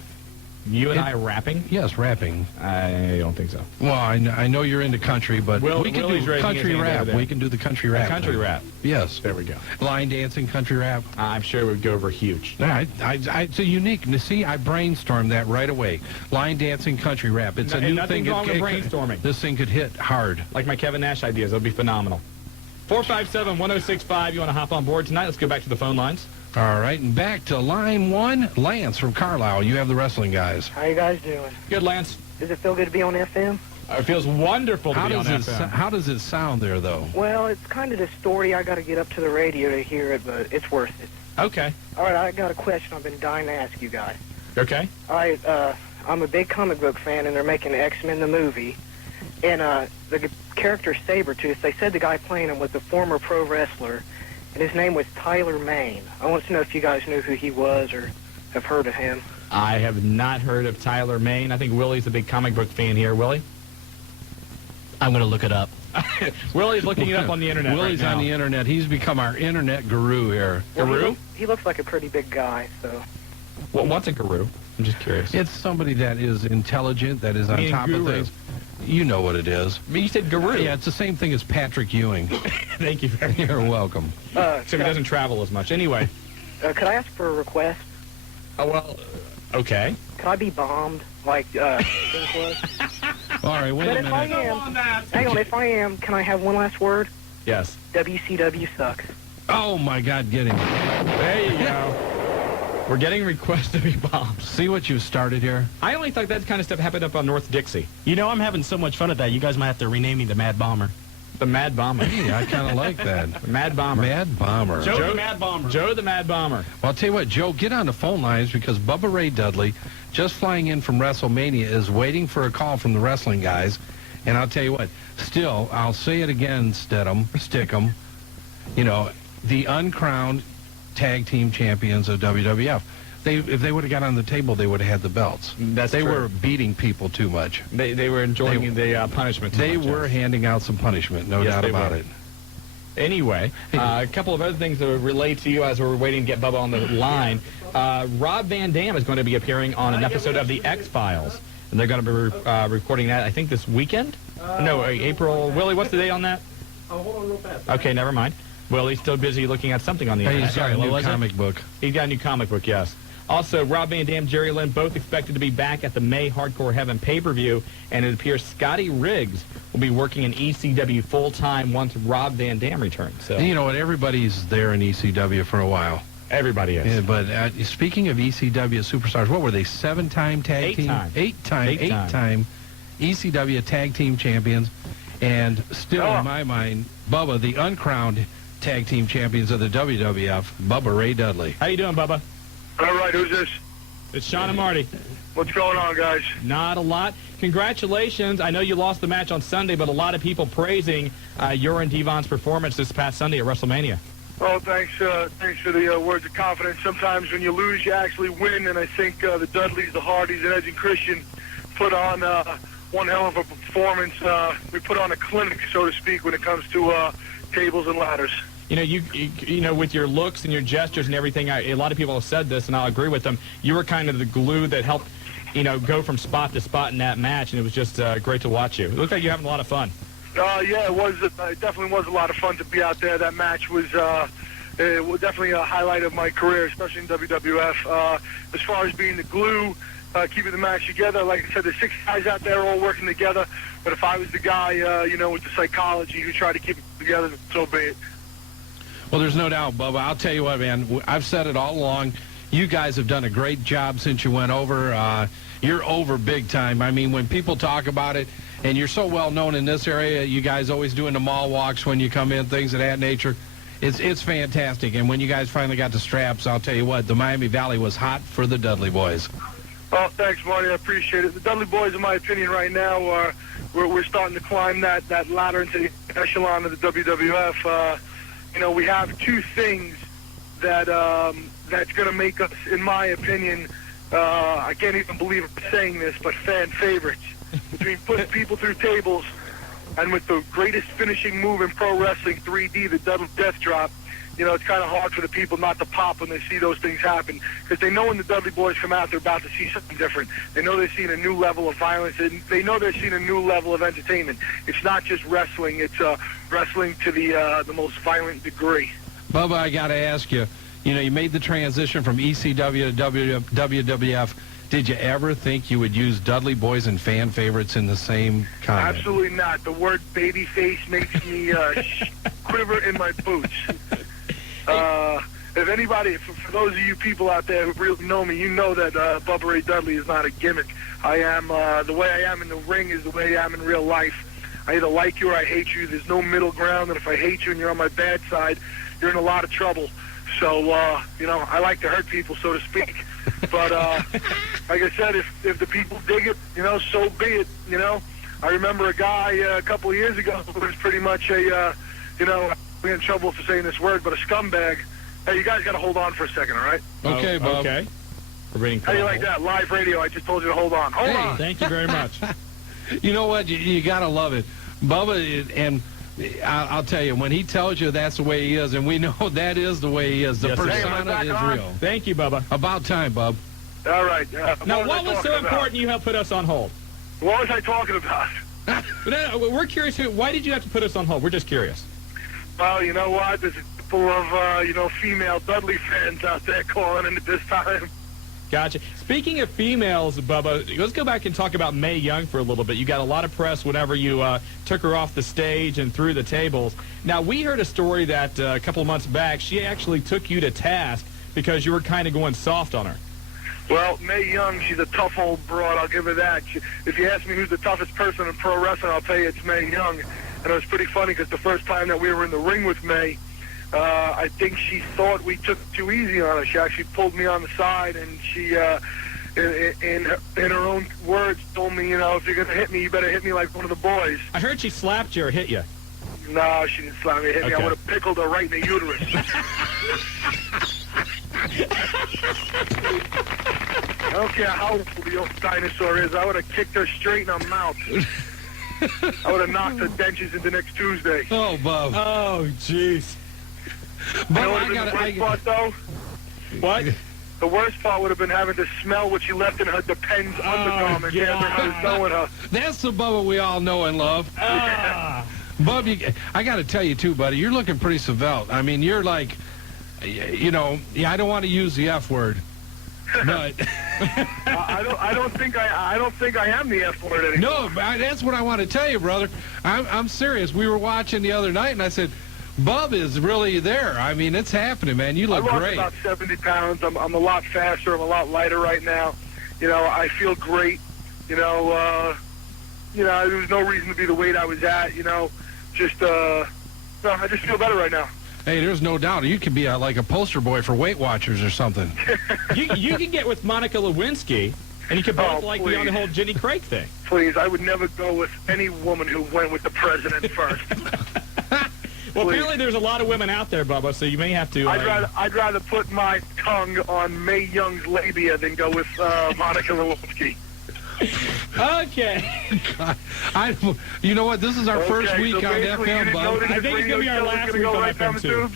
You and I rapping? Yes, rapping. I don't think so. Well, I know you're into country, but we can do country rap. We can do the country rap. Country rap. Yes. There we go. Line dancing country rap. I'm sure it would go over huge. It's a unique. See, I brainstormed that right away. Line dancing country rap. It's a new thing. Nothing wrong with brainstorming. This thing could hit hard. Like my Kevin Nash ideas. It'll be phenomenal. 457-1065. You want to hop on board tonight? Let's go back to the phone lines. All right, and back to line one. Lance from Carlisle. You have the Wrestling Guys. How you guys doing? Good, Lance. Does it feel good to be on FM? It feels wonderful to be on FM. How does it sound there, though? Well, it's kind of distorted. I got to get up to the radio to hear it, but it's worth it. Okay. All right, I got a question I've been dying to ask you guys. Okay. All right, I'm a big comic book fan, and they're making X-Men the movie. And the character Sabretooth, they said the guy playing him was a former pro wrestler, and his name was Tyler Mane. I want to know if you guys knew who he was or have heard of him. I have not heard of Tyler Mane. I think Willie's a big comic book fan here. Willie? I'm going to look it up. Willie's looking it up on the internet. Willie's right now. on the internet. He's become our internet guru here. Well, Guru? He looks like a pretty big guy, so... Well, what's a guru? I'm just curious. It's somebody that is intelligent, that is on top of things. You know what it is. But you said Guru. Yeah, it's the same thing as Patrick Ewing. Thank you very much. You're welcome. So he doesn't travel as much. Anyway. Could I ask for a request? Oh, well, okay. Could I be bombed like Pink was? All right, wait But a if I minute. am, hang on, if I am, can I have one last word? Yes. WCW sucks. Oh, my God, get him. There you go. We're getting requests to be bombed. See what you've started here? I only thought that kind of stuff happened up on North Dixie. You know, I'm having so much fun at that. You guys might have to rename me the Mad Bomber. The Mad Bomber. Hey, I kind of like that. The Mad Bomber. Mad Bomber. Joe the Mad Bomber. Joe the Mad Bomber. Well, I'll tell you what, Joe, get on the phone lines because Bubba Ray Dudley, just flying in from WrestleMania, is waiting for a call from the wrestling guys. And I'll tell you what, still, I'll say it again, Stickum, you know, the uncrowned tag team champions of WWF. If they would have got on the table, they would have had the belts. They were beating people too much. They were enjoying the punishment too They much, were yes. handing out some punishment, no Yes, doubt they about were. it. Anyway, a couple of other things that relate to you as we're waiting to get Bubba on the line. Rob Van Dam is going to be appearing on an episode of The X-Files. And they're going to be recording that, I think, this weekend? No, April. Willie, what's the date on that? Oh, hold on real fast. Okay, never mind. Willie's still busy looking at something on the internet. He's got a new comic book. He's got a new comic book, yes. Also, Rob Van Dam, Jerry Lynn, both expected to be back at the May Hardcore Heaven pay-per-view, and it appears Scotty Riggs will be working in ECW full-time once Rob Van Dam returns. So And you know what? Everybody's there in ECW for a while. everybody is. Yeah, but speaking of ECW superstars, what were they? 7-time tag team? Eight-time ECW tag team champions. And still, in my mind, Bubba, the uncrowned tag team champions of the WWF, Bubba Ray Dudley. How you doing, Bubba? All right, who's this? It's Shawn and Marty. What's going on, guys? Not a lot. Congratulations. I know you lost the match on Sunday, but a lot of people praising your and Devon's performance this past Sunday at WrestleMania. Oh, thanks for the words of confidence. Sometimes when you lose, you actually win, and I think the Dudleys, the Hardys, and Edge and Christian put on one hell of a performance. We put on a clinic, so to speak, when it comes to tables and ladders. You know, you know, with your looks and your gestures and everything, a lot of people have said this, and I'll agree with them. You were kind of the glue that helped, you know, go from spot to spot in that match, and it was just great to watch you. It looked like you're having a lot of fun. Yeah, it was. It definitely was a lot of fun to be out there. That match was definitely a highlight of my career, especially in WWF. As far as being the glue, keeping the match together, like I said, there's 6 guys out there all working together. But if I was the guy, you know, with the psychology who tried to keep it together, so be it. Well, there's no doubt, Bubba. I'll tell you what, man. I've said it all along. You guys have done a great job since you went over. You're over big time. I mean, when people talk about it, and you're so well known in this area, you guys always doing the mall walks when you come in, things of that nature. It's fantastic. And when you guys finally got the straps, I'll tell you what, the Miami Valley was hot for the Dudley boys. Oh, thanks, Marty. I appreciate it. The Dudley boys, in my opinion, right now, we're starting to climb that ladder into the echelon of the WWF. You know, we have 2 things that that's going to make us, in my opinion, I can't even believe I'm saying this, but fan favorites. Between putting people through tables and with the greatest finishing move in pro wrestling, 3D, the Dudley Death Drop, you know, it's kind of hard for the people not to pop when they see those things happen, because they know when the Dudley boys come out, they're about to see something different. They know they're seeing a new level of violence, and they know they're seeing a new level of entertainment. It's not just wrestling, it's wrestling to the most violent degree. Bubba, I got to ask you, you know, you made the transition from ECW to WWF. Did you ever think you would use Dudley boys and fan favorites in the same comment? Absolutely not. The word babyface makes me quiver in my boots. If anybody, for those of you people out there who really know me, you know that Bubba Ray Dudley is not a gimmick. I am, the way I am in the ring is the way I am in real life. I either like you or I hate you. There's no middle ground, and if I hate you and you're on my bad side, you're in a lot of trouble. So, you know, I like to hurt people, so to speak. But, like I said, if the people dig it, you know, so be it, you know. I remember a guy a couple of years ago who was pretty much a, you know, I'm in trouble for saying this word, but a scumbag. Hey, you guys got to hold on for a second, all right? Okay, Bob. Okay. We're How do you like that? Live radio, I just told you to hold on. Hold on. Thank you very much. You know what? You got to love it. Bubba, and I'll tell you, when he tells you that's the way he is, and we know that is the way he is, the Yes, persona is real. Thank you, Bubba. About time, Bub. All right. Now, what was so important you helped put us on hold? What was I talking about? But, we're curious. Why did you have to put us on hold? We're just curious. Well, you know what? There's a couple of, female Dudley fans out there calling in at this time. Gotcha. Speaking of females, Bubba, let's go back and talk about Mae Young for a little bit. You got a lot of press whenever you took her off the stage and through the tables. Now, we heard a story that a couple of months back, she actually took you to task because you were kind of going soft on her. Well, Mae Young, she's a tough old broad, I'll give her that. If you ask me who's the toughest person in pro wrestling, I'll tell you it's Mae Young. And it was pretty funny because the first time that we were in the ring with Mae, I think she thought we took it too easy on her. She actually pulled me on the side, and she, in her own words, told me, if you're going to hit me, you better hit me like one of the boys. I heard she slapped you or hit you. No, she didn't slap me, hit me. I would have pickled her right in the uterus. I don't care how old the old dinosaur is. I would have kicked her straight in her mouth. I would have knocked her dentures into next Tuesday. Oh, Bub. Oh, jeez. You know what would have been the worst part, though? What? The worst part would have been having to smell what she left in her Depends undergarment after I was done with her. That's the Bubba we all know and love. Bub, I got to tell you, too, buddy, you're looking pretty svelte. I mean, you're like, I don't want to use the F word, but I don't think I am the F word anymore. No, that's what I want to tell you, brother. I'm serious. We were watching the other night, and I said, Bub is really there. I mean, it's happening, man. You look great. I lost about 70 pounds. I'm a lot faster. I'm a lot lighter right now. I feel great. There was no reason to be the weight I was at. I just feel better right now. Hey, there's no doubt. You could be like a poster boy for Weight Watchers or something. You can get with Monica Lewinsky, and you could both be on the whole Jenny Craig thing. Please, I would never go with any woman who went with the president first. Well, apparently there's a lot of women out there, Bubba, so you may have to... I'd rather put my tongue on Mae Young's labia than go with Monica Lewinsky. Okay. God, you know what? This is our first week on FM, Bub. I think it's going to be our last week on FM, too.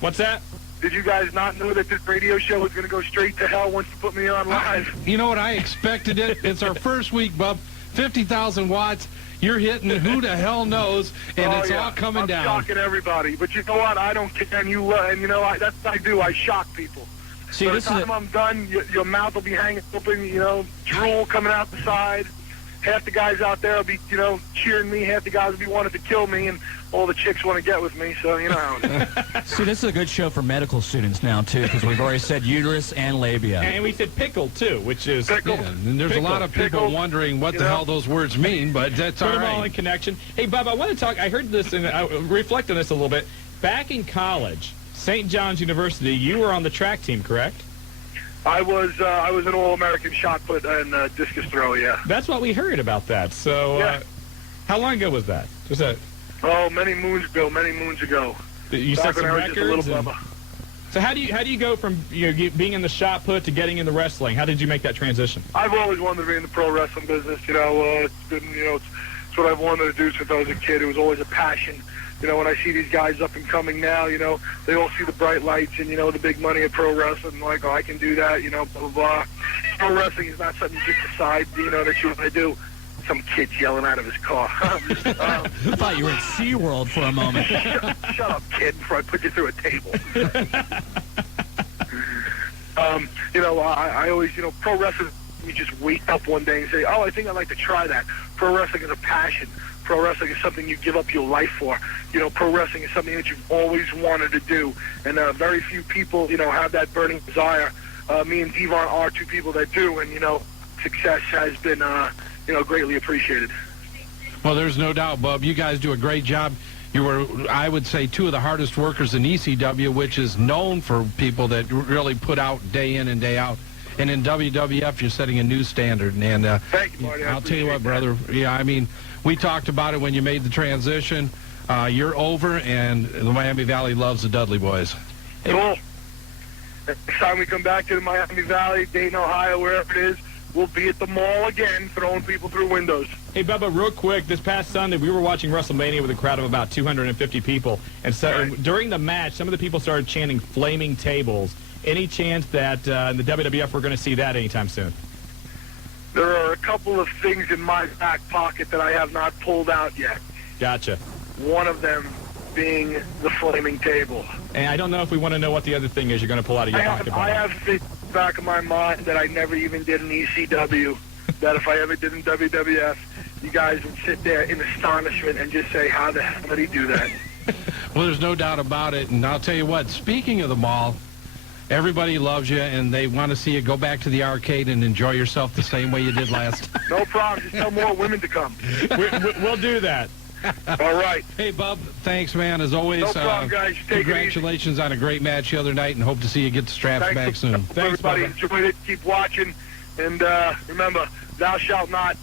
What's that? Did you guys not know that this radio show was going to go straight to hell once you put me on live? You know what? I expected it. It's our first week, Bub. 50,000 watts. You're hitting who the hell knows, and it's all coming down. I'm shocking everybody. But you know what? I don't care. And that's what I do. I shock people. See, By the time I'm done, your mouth will be hanging open, drool coming out the side. Half the guys out there will be, cheering me. Half the guys will be wanting to kill me, and all the chicks want to get with me, so you know how it is. See, this is a good show for medical students now, too, because we've already said uterus and labia. And we said pickle, too, which is... Pickle. Yeah, and there's a lot of people wondering what the hell those words mean, but that's all right. Put them all in connection. Hey, Bob, I want to talk... I heard this, and I reflect on this a little bit. Back in college, St. John's University, you were on the track team, correct? I was an All-American shot put and discus throw, yeah. That's what we heard about that. So, how long ago was that? Was that? Oh, many moons ago. You set some records. So how do you go from being in the shot put to getting into wrestling? How did you make that transition? I've always wanted to be in the pro wrestling business. It's been it's what I've wanted to do since I was a kid. It was always a passion. When I see these guys up and coming now, they all see the bright lights and, the big money of pro wrestling. Like, I can do that, blah, blah, blah. Pro wrestling is not something you just decide, that you want to do. Some kid's yelling out of his car. I thought you were at SeaWorld for a moment. Shut up, kid, before I put you through a table. I always, pro wrestling, you just wake up one day and say, I think I'd like to try that. Pro wrestling is a passion. Pro wrestling is something you give up your life for. Pro wrestling is something that you've always wanted to do. And very few people, have that burning desire. Me and Devon are two people that do. And, success has been, greatly appreciated. Well, there's no doubt, Bub. You guys do a great job. You were, I would say, two of the hardest workers in ECW, which is known for people that really put out day in and day out. And in WWF, you're setting a new standard. And thank you, Marty. I'll tell you what, brother. Yeah, I mean, we talked about it when you made the transition. You're over, and the Miami Valley loves the Dudley boys. Cool. Next time we come back to the Miami Valley, Dayton, Ohio, wherever it is, we'll be at the mall again, throwing people through windows. Hey, Bubba, real quick, this past Sunday, we were watching WrestleMania with a crowd of about 250 people. And so during the match, some of the people started chanting flaming tables. Any chance that in the WWF we're going to see that anytime soon? there are a couple of things in my back pocket that I have not pulled out yet. Gotcha. One of them being the flaming table. And I don't know if we want to know what the other thing is you're going to pull out of your pocket. I have things in the back of my mind that I never even did in ECW, that if I ever did in WWF, you guys would sit there in astonishment and just say, how the hell did he do that? Well, there's no doubt about it. And I'll tell you what, speaking of the mall, everybody loves you, and they want to see you go back to the arcade and enjoy yourself the same way you did last. No problem. Just tell more women to come. We'll do that. All right. Hey, Bub, thanks, man, as always. No problem, guys. Take congratulations on a great match the other night, and hope to see you get the straps back soon. Thanks, everybody. Enjoyed it. Keep watching. And remember, thou shalt not,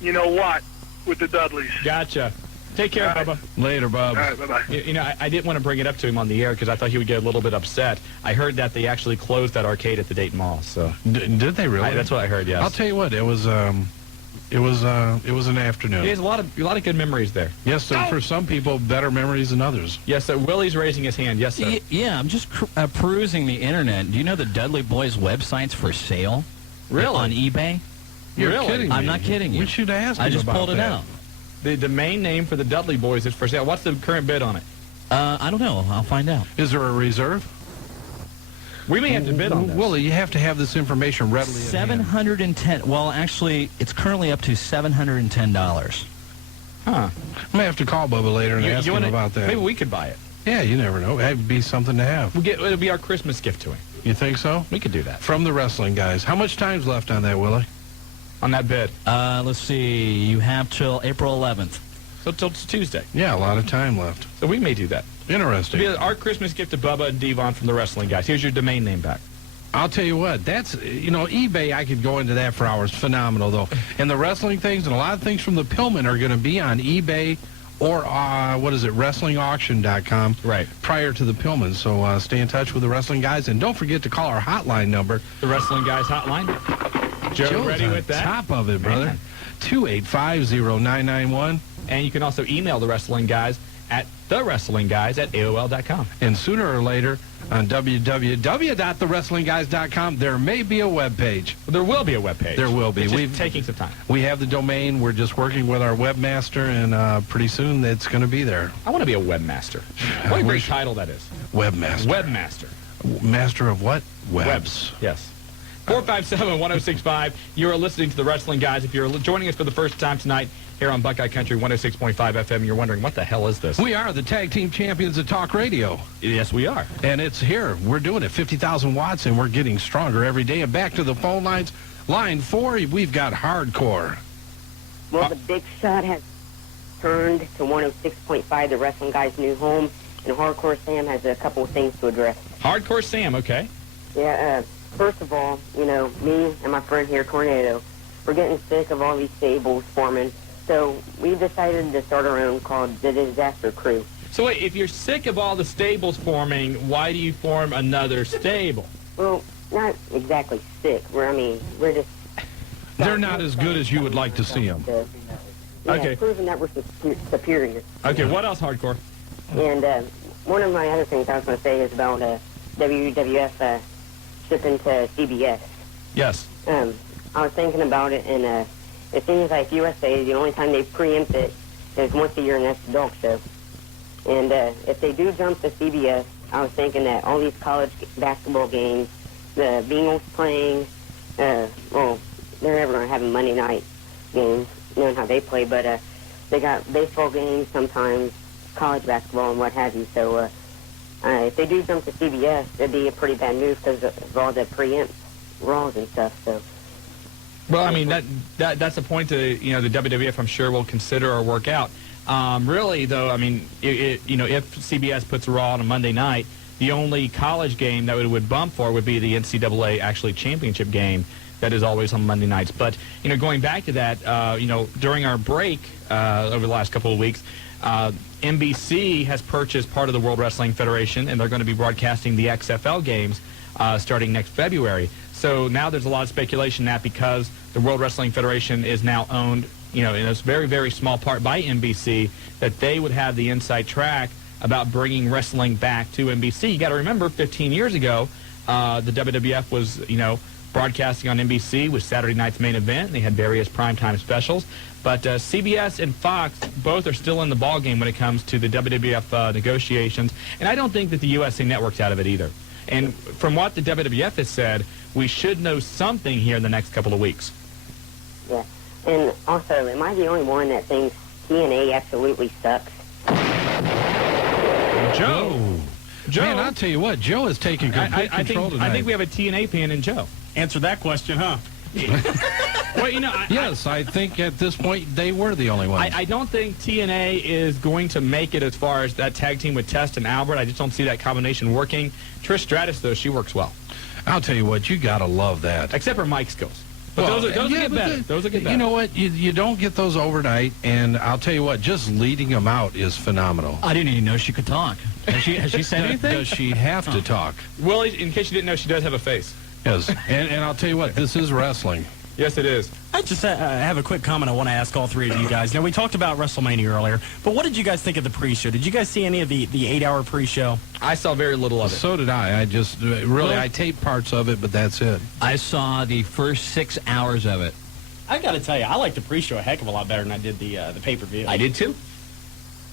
you know what, with the Dudleys. Gotcha. Take care, Bubba. Later, Bub. All right, bye-bye. You know, I didn't want to bring it up to him on the air because I thought he would get a little bit upset. I heard that they actually closed that arcade at the Dayton Mall. So did they really? That's what I heard. Yes. I'll tell you what, it was an afternoon. He has a lot of good memories there. Yes, so for some people, better memories than others. Yes, sir. Willie's raising his hand. Yes, sir. Yeah, I'm just perusing the internet. Do you know the Dudley Boys website's for sale? Really? On eBay? You're really? kidding me. I'm not kidding you. We should ask I him just about pulled it that. out. The domain name for the Dudley Boys is for sale. What's the current bid on it? I don't know. I'll find out. Is there a reserve? We may have to bid on this. Willie, you have to have this information readily at hand. $710. Well, actually, it's currently up to $710. Huh. I'm gonna have to call Bubba later and ask him about that. Maybe we could buy it. Yeah, you never know. That'd be something to have. It'll be our Christmas gift to him. You think so? We could do that. From the wrestling guys. How much time's left on that, Willie? On that bid. Let's see. You have till April 11th. So till Tuesday. Yeah, a lot of time left. So we may do that. Interesting. It'll be our Christmas gift to Bubba and Devon from the wrestling guys. Here's your domain name back. I'll tell you what, that's, eBay, I could go into that for hours. Phenomenal, though. And the wrestling things and a lot of things from the Pillman are going to be on eBay or, wrestlingauction.com right, prior to the Pillman. So stay in touch with the wrestling guys. And don't forget to call our hotline number. The wrestling guys hotline. Joe, ready with that? Top of it, brother. 285-0991. And you can also email the wrestling guys at thewrestlingguys@AOL.com. And sooner or later, on www.thewrestlingguys.com, there may be a web page. There will be a web page. There will be. It's taking some time. We have the domain. We're just working with our webmaster, and pretty soon it's going to be there. I want to be a webmaster. What a great title that is. Webmaster. Webmaster. Master of what? Webs. Yes. 457-1065. You are listening to the Wrestling Guys. If you're joining us for the first time tonight here on Buckeye Country 106.5 FM, you're wondering, what the hell is this? We are the tag team champions of talk radio. Yes, we are. And it's here. We're doing it 50,000 watts, and we're getting stronger every day. And back to the phone lines. Line 4, we've got Hardcore. Well, the Big Shot has turned to 106.5, the Wrestling Guys' new home, and Hardcore Sam has a couple of things to address. Hardcore Sam, okay. Yeah, first of all, me and my friend here, Tornado, we're getting sick of all these stables forming, so we decided to start our own called the Disaster Crew. So wait, if you're sick of all the stables forming, why do you form another stable? Well, not exactly sick. We're just... They're not as good as you would like to see them. Okay. Proving that we're superior. Okay, what else, Hardcore? And one of my other things I was going to say is about WWF shipping to CBS. Yes. I was thinking about it, and it seems like USA, the only time they preempt it is once a year, and that's the dog show. And if they do jump to CBS, I was thinking that all these college basketball games, the Bengals playing, well, they're never going to have a Monday night games, knowing how they play, but they got baseball games sometimes, college basketball and what have you. So if they do jump to CBS, it'd be a pretty bad move because of all the preempt Raws and stuff. So. Well, I mean, that's a point that, the WWF, I'm sure, will consider or work out. Really, though, I mean, if CBS puts Raw on a Monday night, the only college game that it would bump for would be the NCAA actually championship game that is always on Monday nights. But, going back to that, during our break over the last couple of weeks, NBC has purchased part of the World Wrestling Federation, and they're going to be broadcasting the XFL games starting next February. So now there's a lot of speculation that because the World Wrestling Federation is now owned, in a very, very small part by NBC, that they would have the inside track about bringing wrestling back to NBC. You got to remember, 15 years ago, the WWF was, broadcasting on NBC with Saturday night's main event. They had various primetime specials. But CBS and Fox both are still in the ballgame when it comes to the WWF negotiations. And I don't think that the USA Network's out of it either. And from what the WWF has said, we should know something here in the next couple of weeks. Yeah. And also, am I the only one that thinks TNA absolutely sucks? Joe. Man, I'll tell you what, Joe is taking complete control tonight. I think we have a TNA fan in Joe. Answer that question, huh? Well, yes, I think at this point they were the only ones. I don't think TNA is going to make it as far as that tag team with Test and Albert. I just don't see that combination working. Trish Stratus, though, she works well. I'll tell you what, you got to love that. Except for Mike skills. But those will get better. Those will get better. You know what? You don't get those overnight, and I'll tell you what, just leading them out is phenomenal. I didn't even know she could talk. Has she said anything? Does she have to talk? Willie, in case you didn't know, she does have a face. Yes, and I'll tell you what, this is wrestling. Yes, it is. I just have a quick comment I want to ask all three of you guys. Now, we talked about WrestleMania earlier, but what did you guys think of the pre-show? Did you guys see any of the 8-hour pre-show? I saw very little of it. So did I. I just, really, I taped parts of it, but that's it. I saw the first 6 hours of it. I got to tell you, I like the pre-show a heck of a lot better than I did the pay-per-view. I did, too.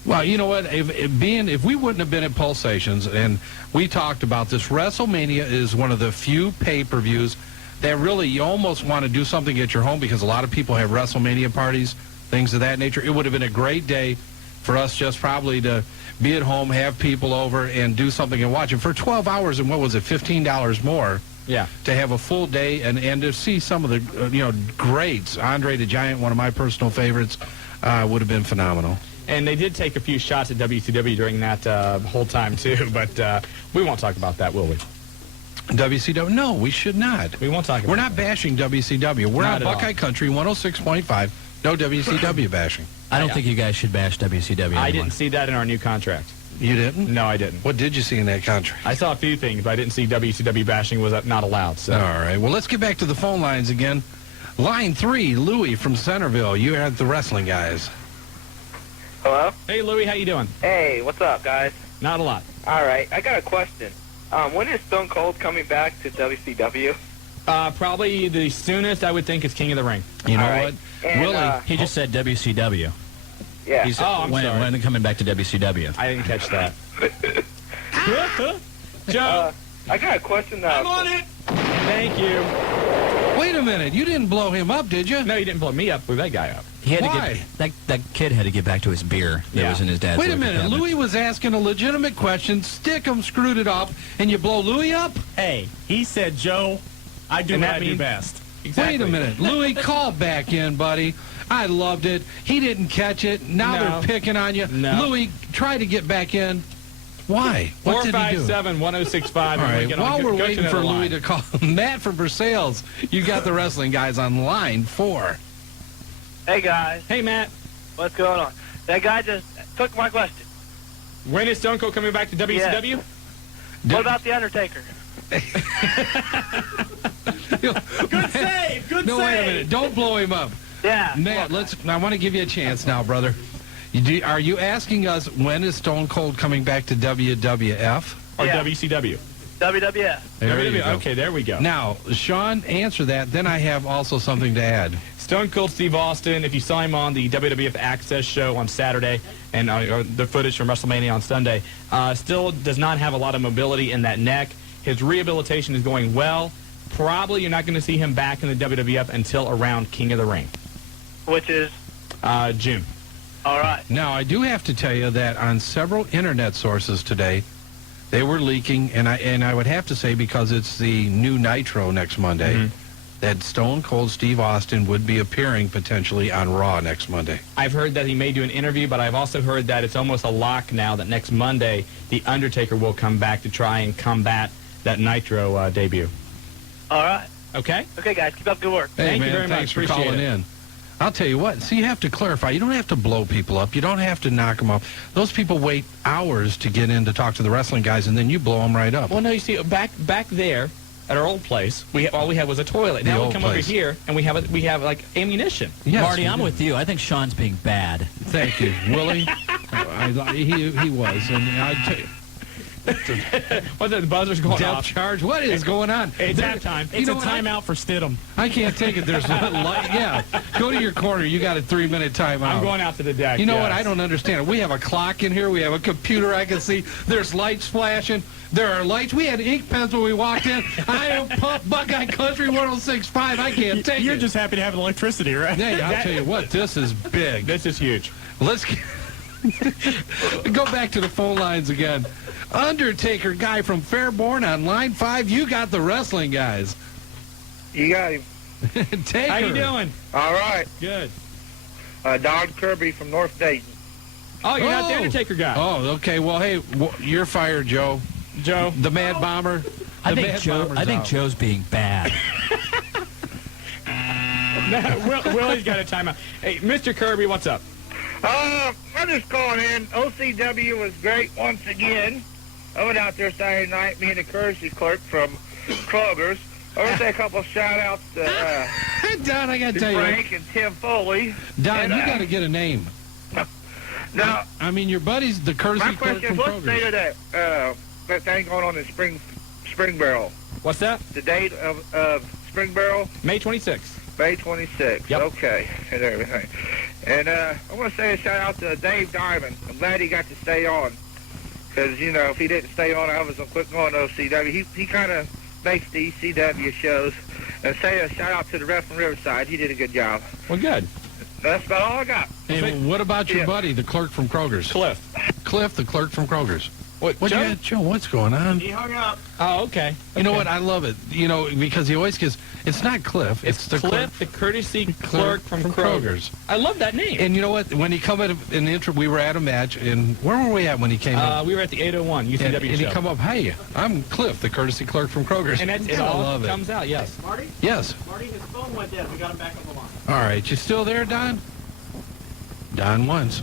Well, you know what? If we wouldn't have been at Pulsations, and we talked about this, WrestleMania is one of the few pay-per-views that really you almost want to do something at your home because a lot of people have WrestleMania parties, things of that nature. It would have been a great day for us just probably to be at home, have people over, and do something and watch it. For 12 hours and what was it, $15 more? Yeah. To have a full day and to see some of the greats. Andre the Giant, one of my personal favorites, would have been phenomenal. And they did take a few shots at WCW during that whole time, too. But we won't talk about that, will we? WCW? No, we should not. We won't talk about We're not bashing WCW. We're on Buckeye Country 106.5. No WCW bashing. I don't think you guys should bash WCW anymore. I didn't see that in our new contract. You didn't? No, I didn't. What did you see in that contract? I saw a few things, but I didn't see WCW bashing was not allowed. So. All right. Well, let's get back to the phone lines again. Line 3, Louie from Centerville. You are the wrestling guys. Hello? Hey, Louie, how you doing? Hey, what's up, guys? Not a lot. All right, I got a question. When is Stone Cold coming back to WCW? Probably the soonest I would think is King of the Ring. You know what? And, Willie, he just said WCW. Yeah. He said, I'm sorry. When coming back to WCW? I didn't catch that. Joe. I got a question now. I'm on it. Thank you. Wait a minute. You didn't blow him up, did you? No, you didn't blow me up. Blew that guy up. He had Why? to get that kid had to get back to his beer that was in his dad's. Wait a liquor minute. cabinet. Louie was asking a legitimate question. Stickum screwed it up, and you blow Louie up? Hey, he said, Joe, I do what I do best. Exactly. Wait a minute. Louie, call back in, buddy. I loved it. He didn't catch it. Now they're picking on you. No. Louie, try to get back in. Why? What did he do? 457-1065. All right. While we're waiting for Louie to call, Matt from Versailles, you got the wrestling guys on line 4. Hey, guys. Hey, Matt. What's going on? That guy just took my question. When is Stone Cold coming back to WCW? Yeah. What about The Undertaker? Good save. Good No, save. wait a minute. Don't blow him up. Yeah. Matt, I want to give you a chance now, brother. Are you asking us when is Stone Cold coming back to WWF? Or WCW? WWF. There you go. Okay, there we go. Now, Shawn, answer that. Then I have also something to add. Stone Cold Steve Austin, if you saw him on the WWF Access show on Saturday and the footage from WrestleMania on Sunday, still does not have a lot of mobility in that neck. His rehabilitation is going well. Probably you're not going to see him back in the WWF until around King of the Ring. Which is? June. All right. Now, I do have to tell you that on several internet sources today, they were leaking, and I would have to say, because it's the new Nitro next Monday, that Stone Cold Steve Austin would be appearing potentially on Raw next Monday. I've heard that he may do an interview, but I've also heard that it's almost a lock now that next Monday, The Undertaker will come back to try and combat that Nitro debut. All right. Okay? Okay, guys. Keep up good work. Hey, Thank man, you very thanks much. for Appreciate calling it. in. I'll tell you what. See, you have to clarify. You don't have to blow people up. You don't have to knock them off. Those people wait hours to get in to talk to the wrestling guys, and then you blow them right up. Well, no, you see, back there at our old place, all we had was a toilet. Now we come over here and we have like ammunition. Yes, Marty, I'm with you. I think Shawn's being bad. Thank you, Willie. He was, and I tell you. What's that? The buzzer's going Depth off. charge. What is going on? It's halftime. It's a timeout for Stidham. I can't take it. There's yeah. Go to your corner. You got a 3-minute timeout. I'm going out to the deck. You know yes. what? I don't understand it. We have a clock in here. We have a computer I can see. There's lights flashing. There are lights. We had ink pens when we walked in. I am pumped. Buckeye Country 106.5. I can't take it. You're just happy to have electricity, right? Hey, I'll tell you what. This is big. This is huge. Let's go back to the phone lines again. Undertaker guy from Fairborn on line 5. You got the wrestling guys. You got him. Taker. How you doing? All right. Good. Don Kirby from North Dayton. Oh, you're not the Undertaker guy. Oh, okay. Well, hey, you're fired, Joe. Joe. The Mad Bomber. I think Joe's being bad. Willie's got a timeout. Hey, Mr. Kirby, what's up? I'm just calling in. OCW was great once again. I went out there Saturday night, me and the courtesy clerk from Kroger's. I want to say a couple of shout-outs to Don, I got to tell you. Frank and Tim Foley. Don, you got to get a name. Now, I mean, your buddy's the courtesy my clerk question from is, what's the date Kroger's. of that thing going on in Spring Barrel? What's that? The date of Spring Barrel? May 26th. May 26th. Yep. Okay, and everything. And I want to say a shout-out to Dave Diamond. I'm glad he got to stay on. Because, you know, if he didn't stay on, I was going to quit going to OCW. He kind of makes the ECW shows. And say a shout-out to the ref from Riverside. He did a good job. Well, good. That's about all I got. Hey, what about your buddy, the clerk from Kroger's? Cliff. Cliff, the clerk from Kroger's. What, Joe? Joe? You got, Joe, what's going on? He hung up. Oh, okay. You know what? I love it. You know, because he always gives, it's not Cliff. It's the Cliff, the courtesy clerk from Kroger's. I love that name. And you know what? When he come in the intro, we were at a match, and where were we at when he came in? We were at the 801 UCW and he show. come up, hey, I'm Cliff, the courtesy clerk from Kroger's. And it I all love comes out, yes. Marty? Yes. Marty, his phone went dead. We got him back on the line. All right, you still there, Don? Don once.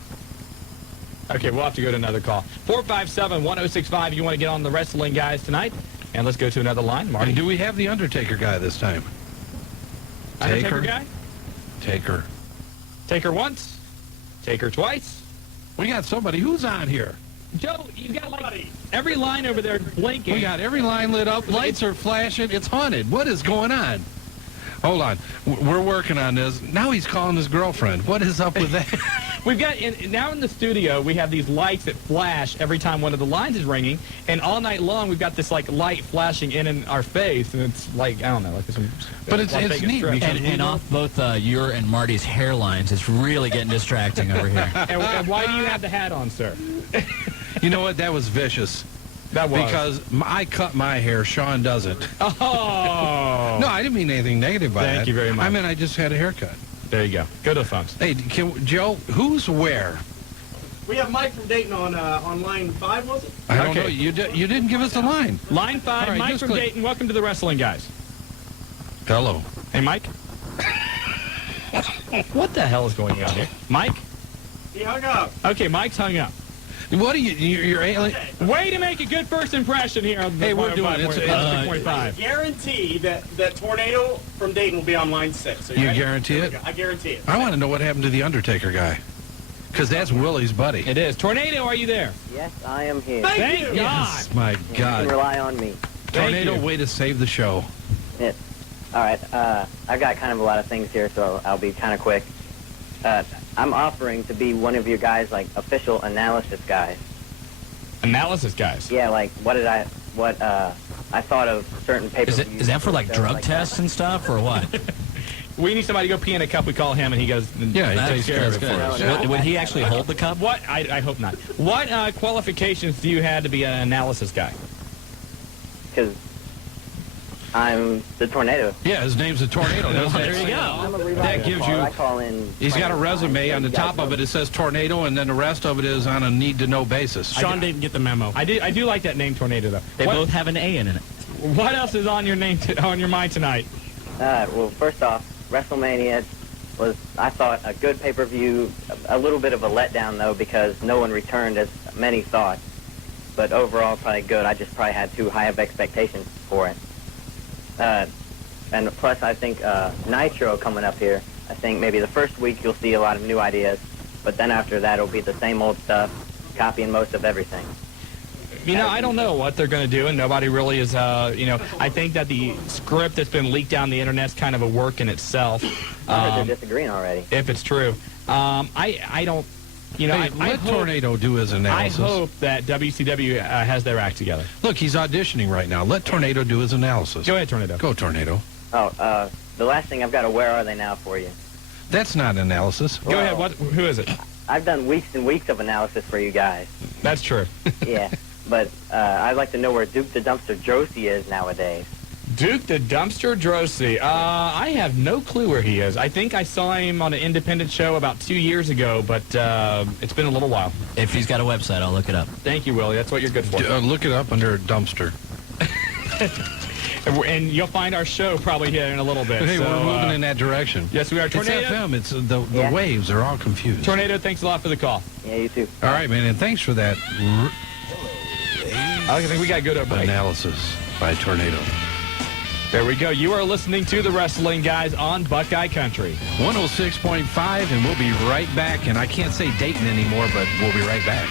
Okay, we'll have to go to another call. 457-1065. You want to get on the wrestling guys tonight? And let's go to another line. Marty. And do we have the Undertaker guy this time? Undertaker guy? Taker. Taker once. Taker twice. We got somebody who's on here. Joe, you got like every line over there blinking. We got every line lit up. Lights are flashing. It's haunted. What is going on? Hold on. We're working on this. Now he's calling his girlfriend. What is up with that? We've got, now in the studio, we have these lights that flash every time one of the lines is ringing, and all night long we've got this, like, light flashing in our face, and it's like, I don't know, like some... But it's neat. And off both your and Marty's hairlines, it's really getting distracting over here. And why do you have the hat on, sir? You know what? That was vicious. That was. Because I cut my hair. Sean doesn't. Oh. No, I didn't mean anything negative by that. Thank you very much. I mean, I just had a haircut. There you go. Go to the phones. Hey, Joe, who's where? We have Mike from Dayton on line 5, was it? I don't know. You didn't give us a line. Line 5, All right, Mike just from click. Dayton. Welcome to the Wrestling Guys. Hello. Hey, Mike. What the hell is going on here? Mike? He hung up. Okay, Mike's hung up. What are you're alien? Way to make a good first impression here on the Hey, we're doing it. It's 6.5. Guarantee that Tornado from Dayton will be on line 6. So You ready? guarantee Here we it? go. I guarantee it. I want to know what happened to the Undertaker guy. Because that's Willie's buddy. It is. Tornado, are you there? Yes, I am here. Thank God. Yes, my You can God. rely on me. Tornado, you. way to save the show. Yes. All right. I've got kind of a lot of things here, so I'll be kind of quick. I'm offering to be one of your guys, like official analysis guys. Analysis guys. Yeah, like what I thought of certain pay-per-views. Is that for like shows drug like tests and stuff, or what? We need somebody to go pee in a cup. We call him, and he goes. Yeah, he That's takes care of it good. for us. No. Would he actually hold the cup? What? I hope not. What qualifications do you have to be an analysis guy? Because I'm the Tornado. Yeah, his name's a Tornado. doesn't it? There you go. I'm a reliable That gives caller. you- I call in. He's got a resume. On the You guys top of know. it, it says Tornado, and then the rest of it is on a need-to-know basis. Sean didn't get the memo. I do like that name, Tornado, though. They what, both have an A in it. What else is on your on your mind tonight? Well, first off, WrestleMania was, I thought, a good pay-per-view. A little bit of a letdown, though, because no one returned as many thought. But overall, probably good. I just probably had too high of expectations for it. And plus, I think Nitro coming up here, I think maybe the first week you'll see a lot of new ideas, but then after that it'll be the same old stuff, copying most of everything. I don't know what they're going to do, and nobody really is, I think that the script that's been leaked down the internet is kind of a work in itself. I heard they're disagreeing already. If it's true. I don't, let Tornado do his analysis. I hope that WCW has their act together. Look, he's auditioning right now. Let Tornado do his analysis. Go ahead, Tornado. Go, Tornado. Oh, the last thing I've got to Where Are They Now for you. That's not analysis. Go ahead. Who is it? I've done weeks and weeks of analysis for you guys. That's true. Yeah, but I'd like to know where Duke the Dumpster Drozdov is nowadays. Duke the Dumpster Drozdov. I have no clue where he is. I think I saw him on an independent show about 2 years ago, but it's been a little while. If he's got a website, I'll look it up. Thank you, Willie. That's what you're good for. Look it up under dumpster. And you'll find our show probably here in a little bit. Hey, we're moving in that direction. Yes, we are. Tornado. It's FM. It's the waves are all confused. Tornado, thanks a lot for the call. Yeah, you too. All right, man, and thanks for that I think we got to go to a break. analysis by Tornado. There we go. You are listening to the Wrestling Guys on Buckeye Country. 106.5, and we'll be right back. And I can't say Dayton anymore, but we'll be right back.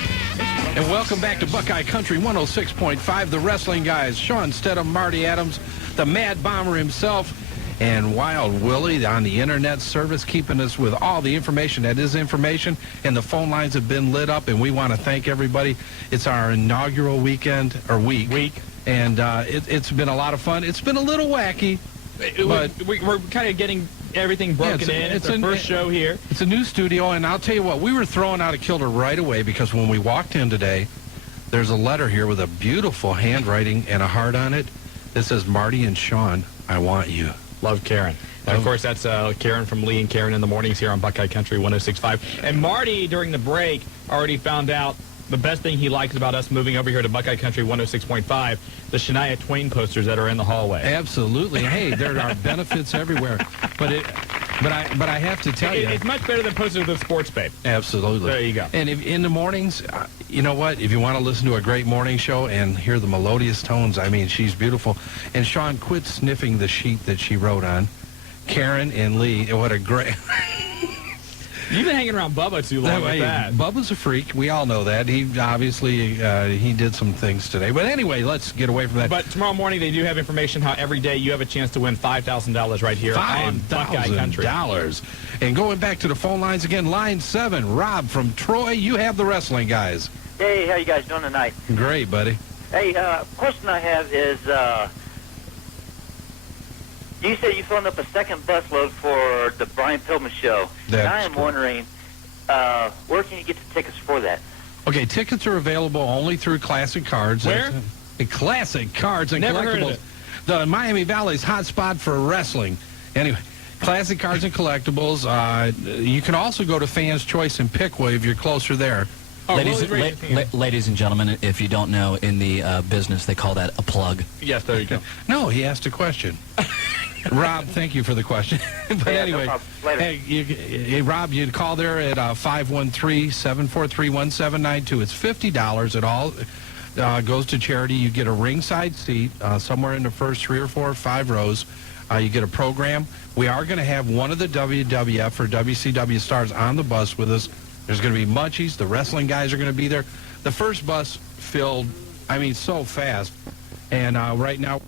And welcome back to Buckeye Country 106.5, the Wrestling Guys. Shawn Stedham, Marty Adams, the Mad Bomber himself, and Wild Willie on the internet service, keeping us with all the information that is information. And the phone lines have been lit up, and we want to thank everybody. It's our inaugural weekend, or week. And it's been a lot of fun. It's been a little wacky, but we're kind of getting everything broken in. It's our first show here. It's a new studio, and I'll tell you what, we were thrown out of kilter right away because when we walked in today, there's a letter here with a beautiful handwriting and a heart on it that says, Marty and Shawn, I want you. Love, Karen. And of course, that's Karen from Lee and Karen in the Mornings here on Buckeye Country 106.5. And Marty, during the break, already found out the best thing he likes about us moving over here to Buckeye Country 106.5, the Shania Twain posters that are in the hallway. Absolutely. Hey, there are benefits everywhere. But I have to tell you, it's much better than posters of the sports babe. Absolutely. There you go. And if, in the mornings, you know what? If you want to listen to a great morning show and hear the melodious tones, I mean, she's beautiful. And Shawn, quit sniffing the sheet that she wrote on. Karen and Lee, what a great... You've been hanging around Bubba too long with that. Bubba's a freak. We all know that. He obviously he did some things today. But anyway, let's get away from that. But tomorrow morning they do have information how every day you have a chance to win $5,000 right here on Buckeye Country. $5,000. And going back to the phone lines again, line 7, Rob from Troy. You have the Wrestling Guys. Hey, how you guys doing tonight? Great, buddy. Hey, question I have is, you said you phoned up a second busload for the Brian Pillman show. That's and I am wondering, where can you get the tickets for that? Okay, tickets are available only through Classic Cards. Where? Classic Cards and Never Collectibles. heard of it. The Miami Valley's hot spot for wrestling. Anyway, Classic Cards and Collectibles. You can also go to Fans Choice and Pickwa if you're closer there. Ladies and gentlemen, if you don't know, in the business, they call that a plug. Yes, there you go. No, he asked a question. Rob, thank you for the question. But anyway, no problem. hey, Rob, you'd call there at 513-743-1792. It's $50. It all goes to charity. You get a ringside seat somewhere in the first 3 or 4 or 5 rows. You get a program. We are going to have one of the WWF or WCW stars on the bus with us. There's going to be munchies. The Wrestling Guys are going to be there. The first bus filled, I mean, so fast. And right now...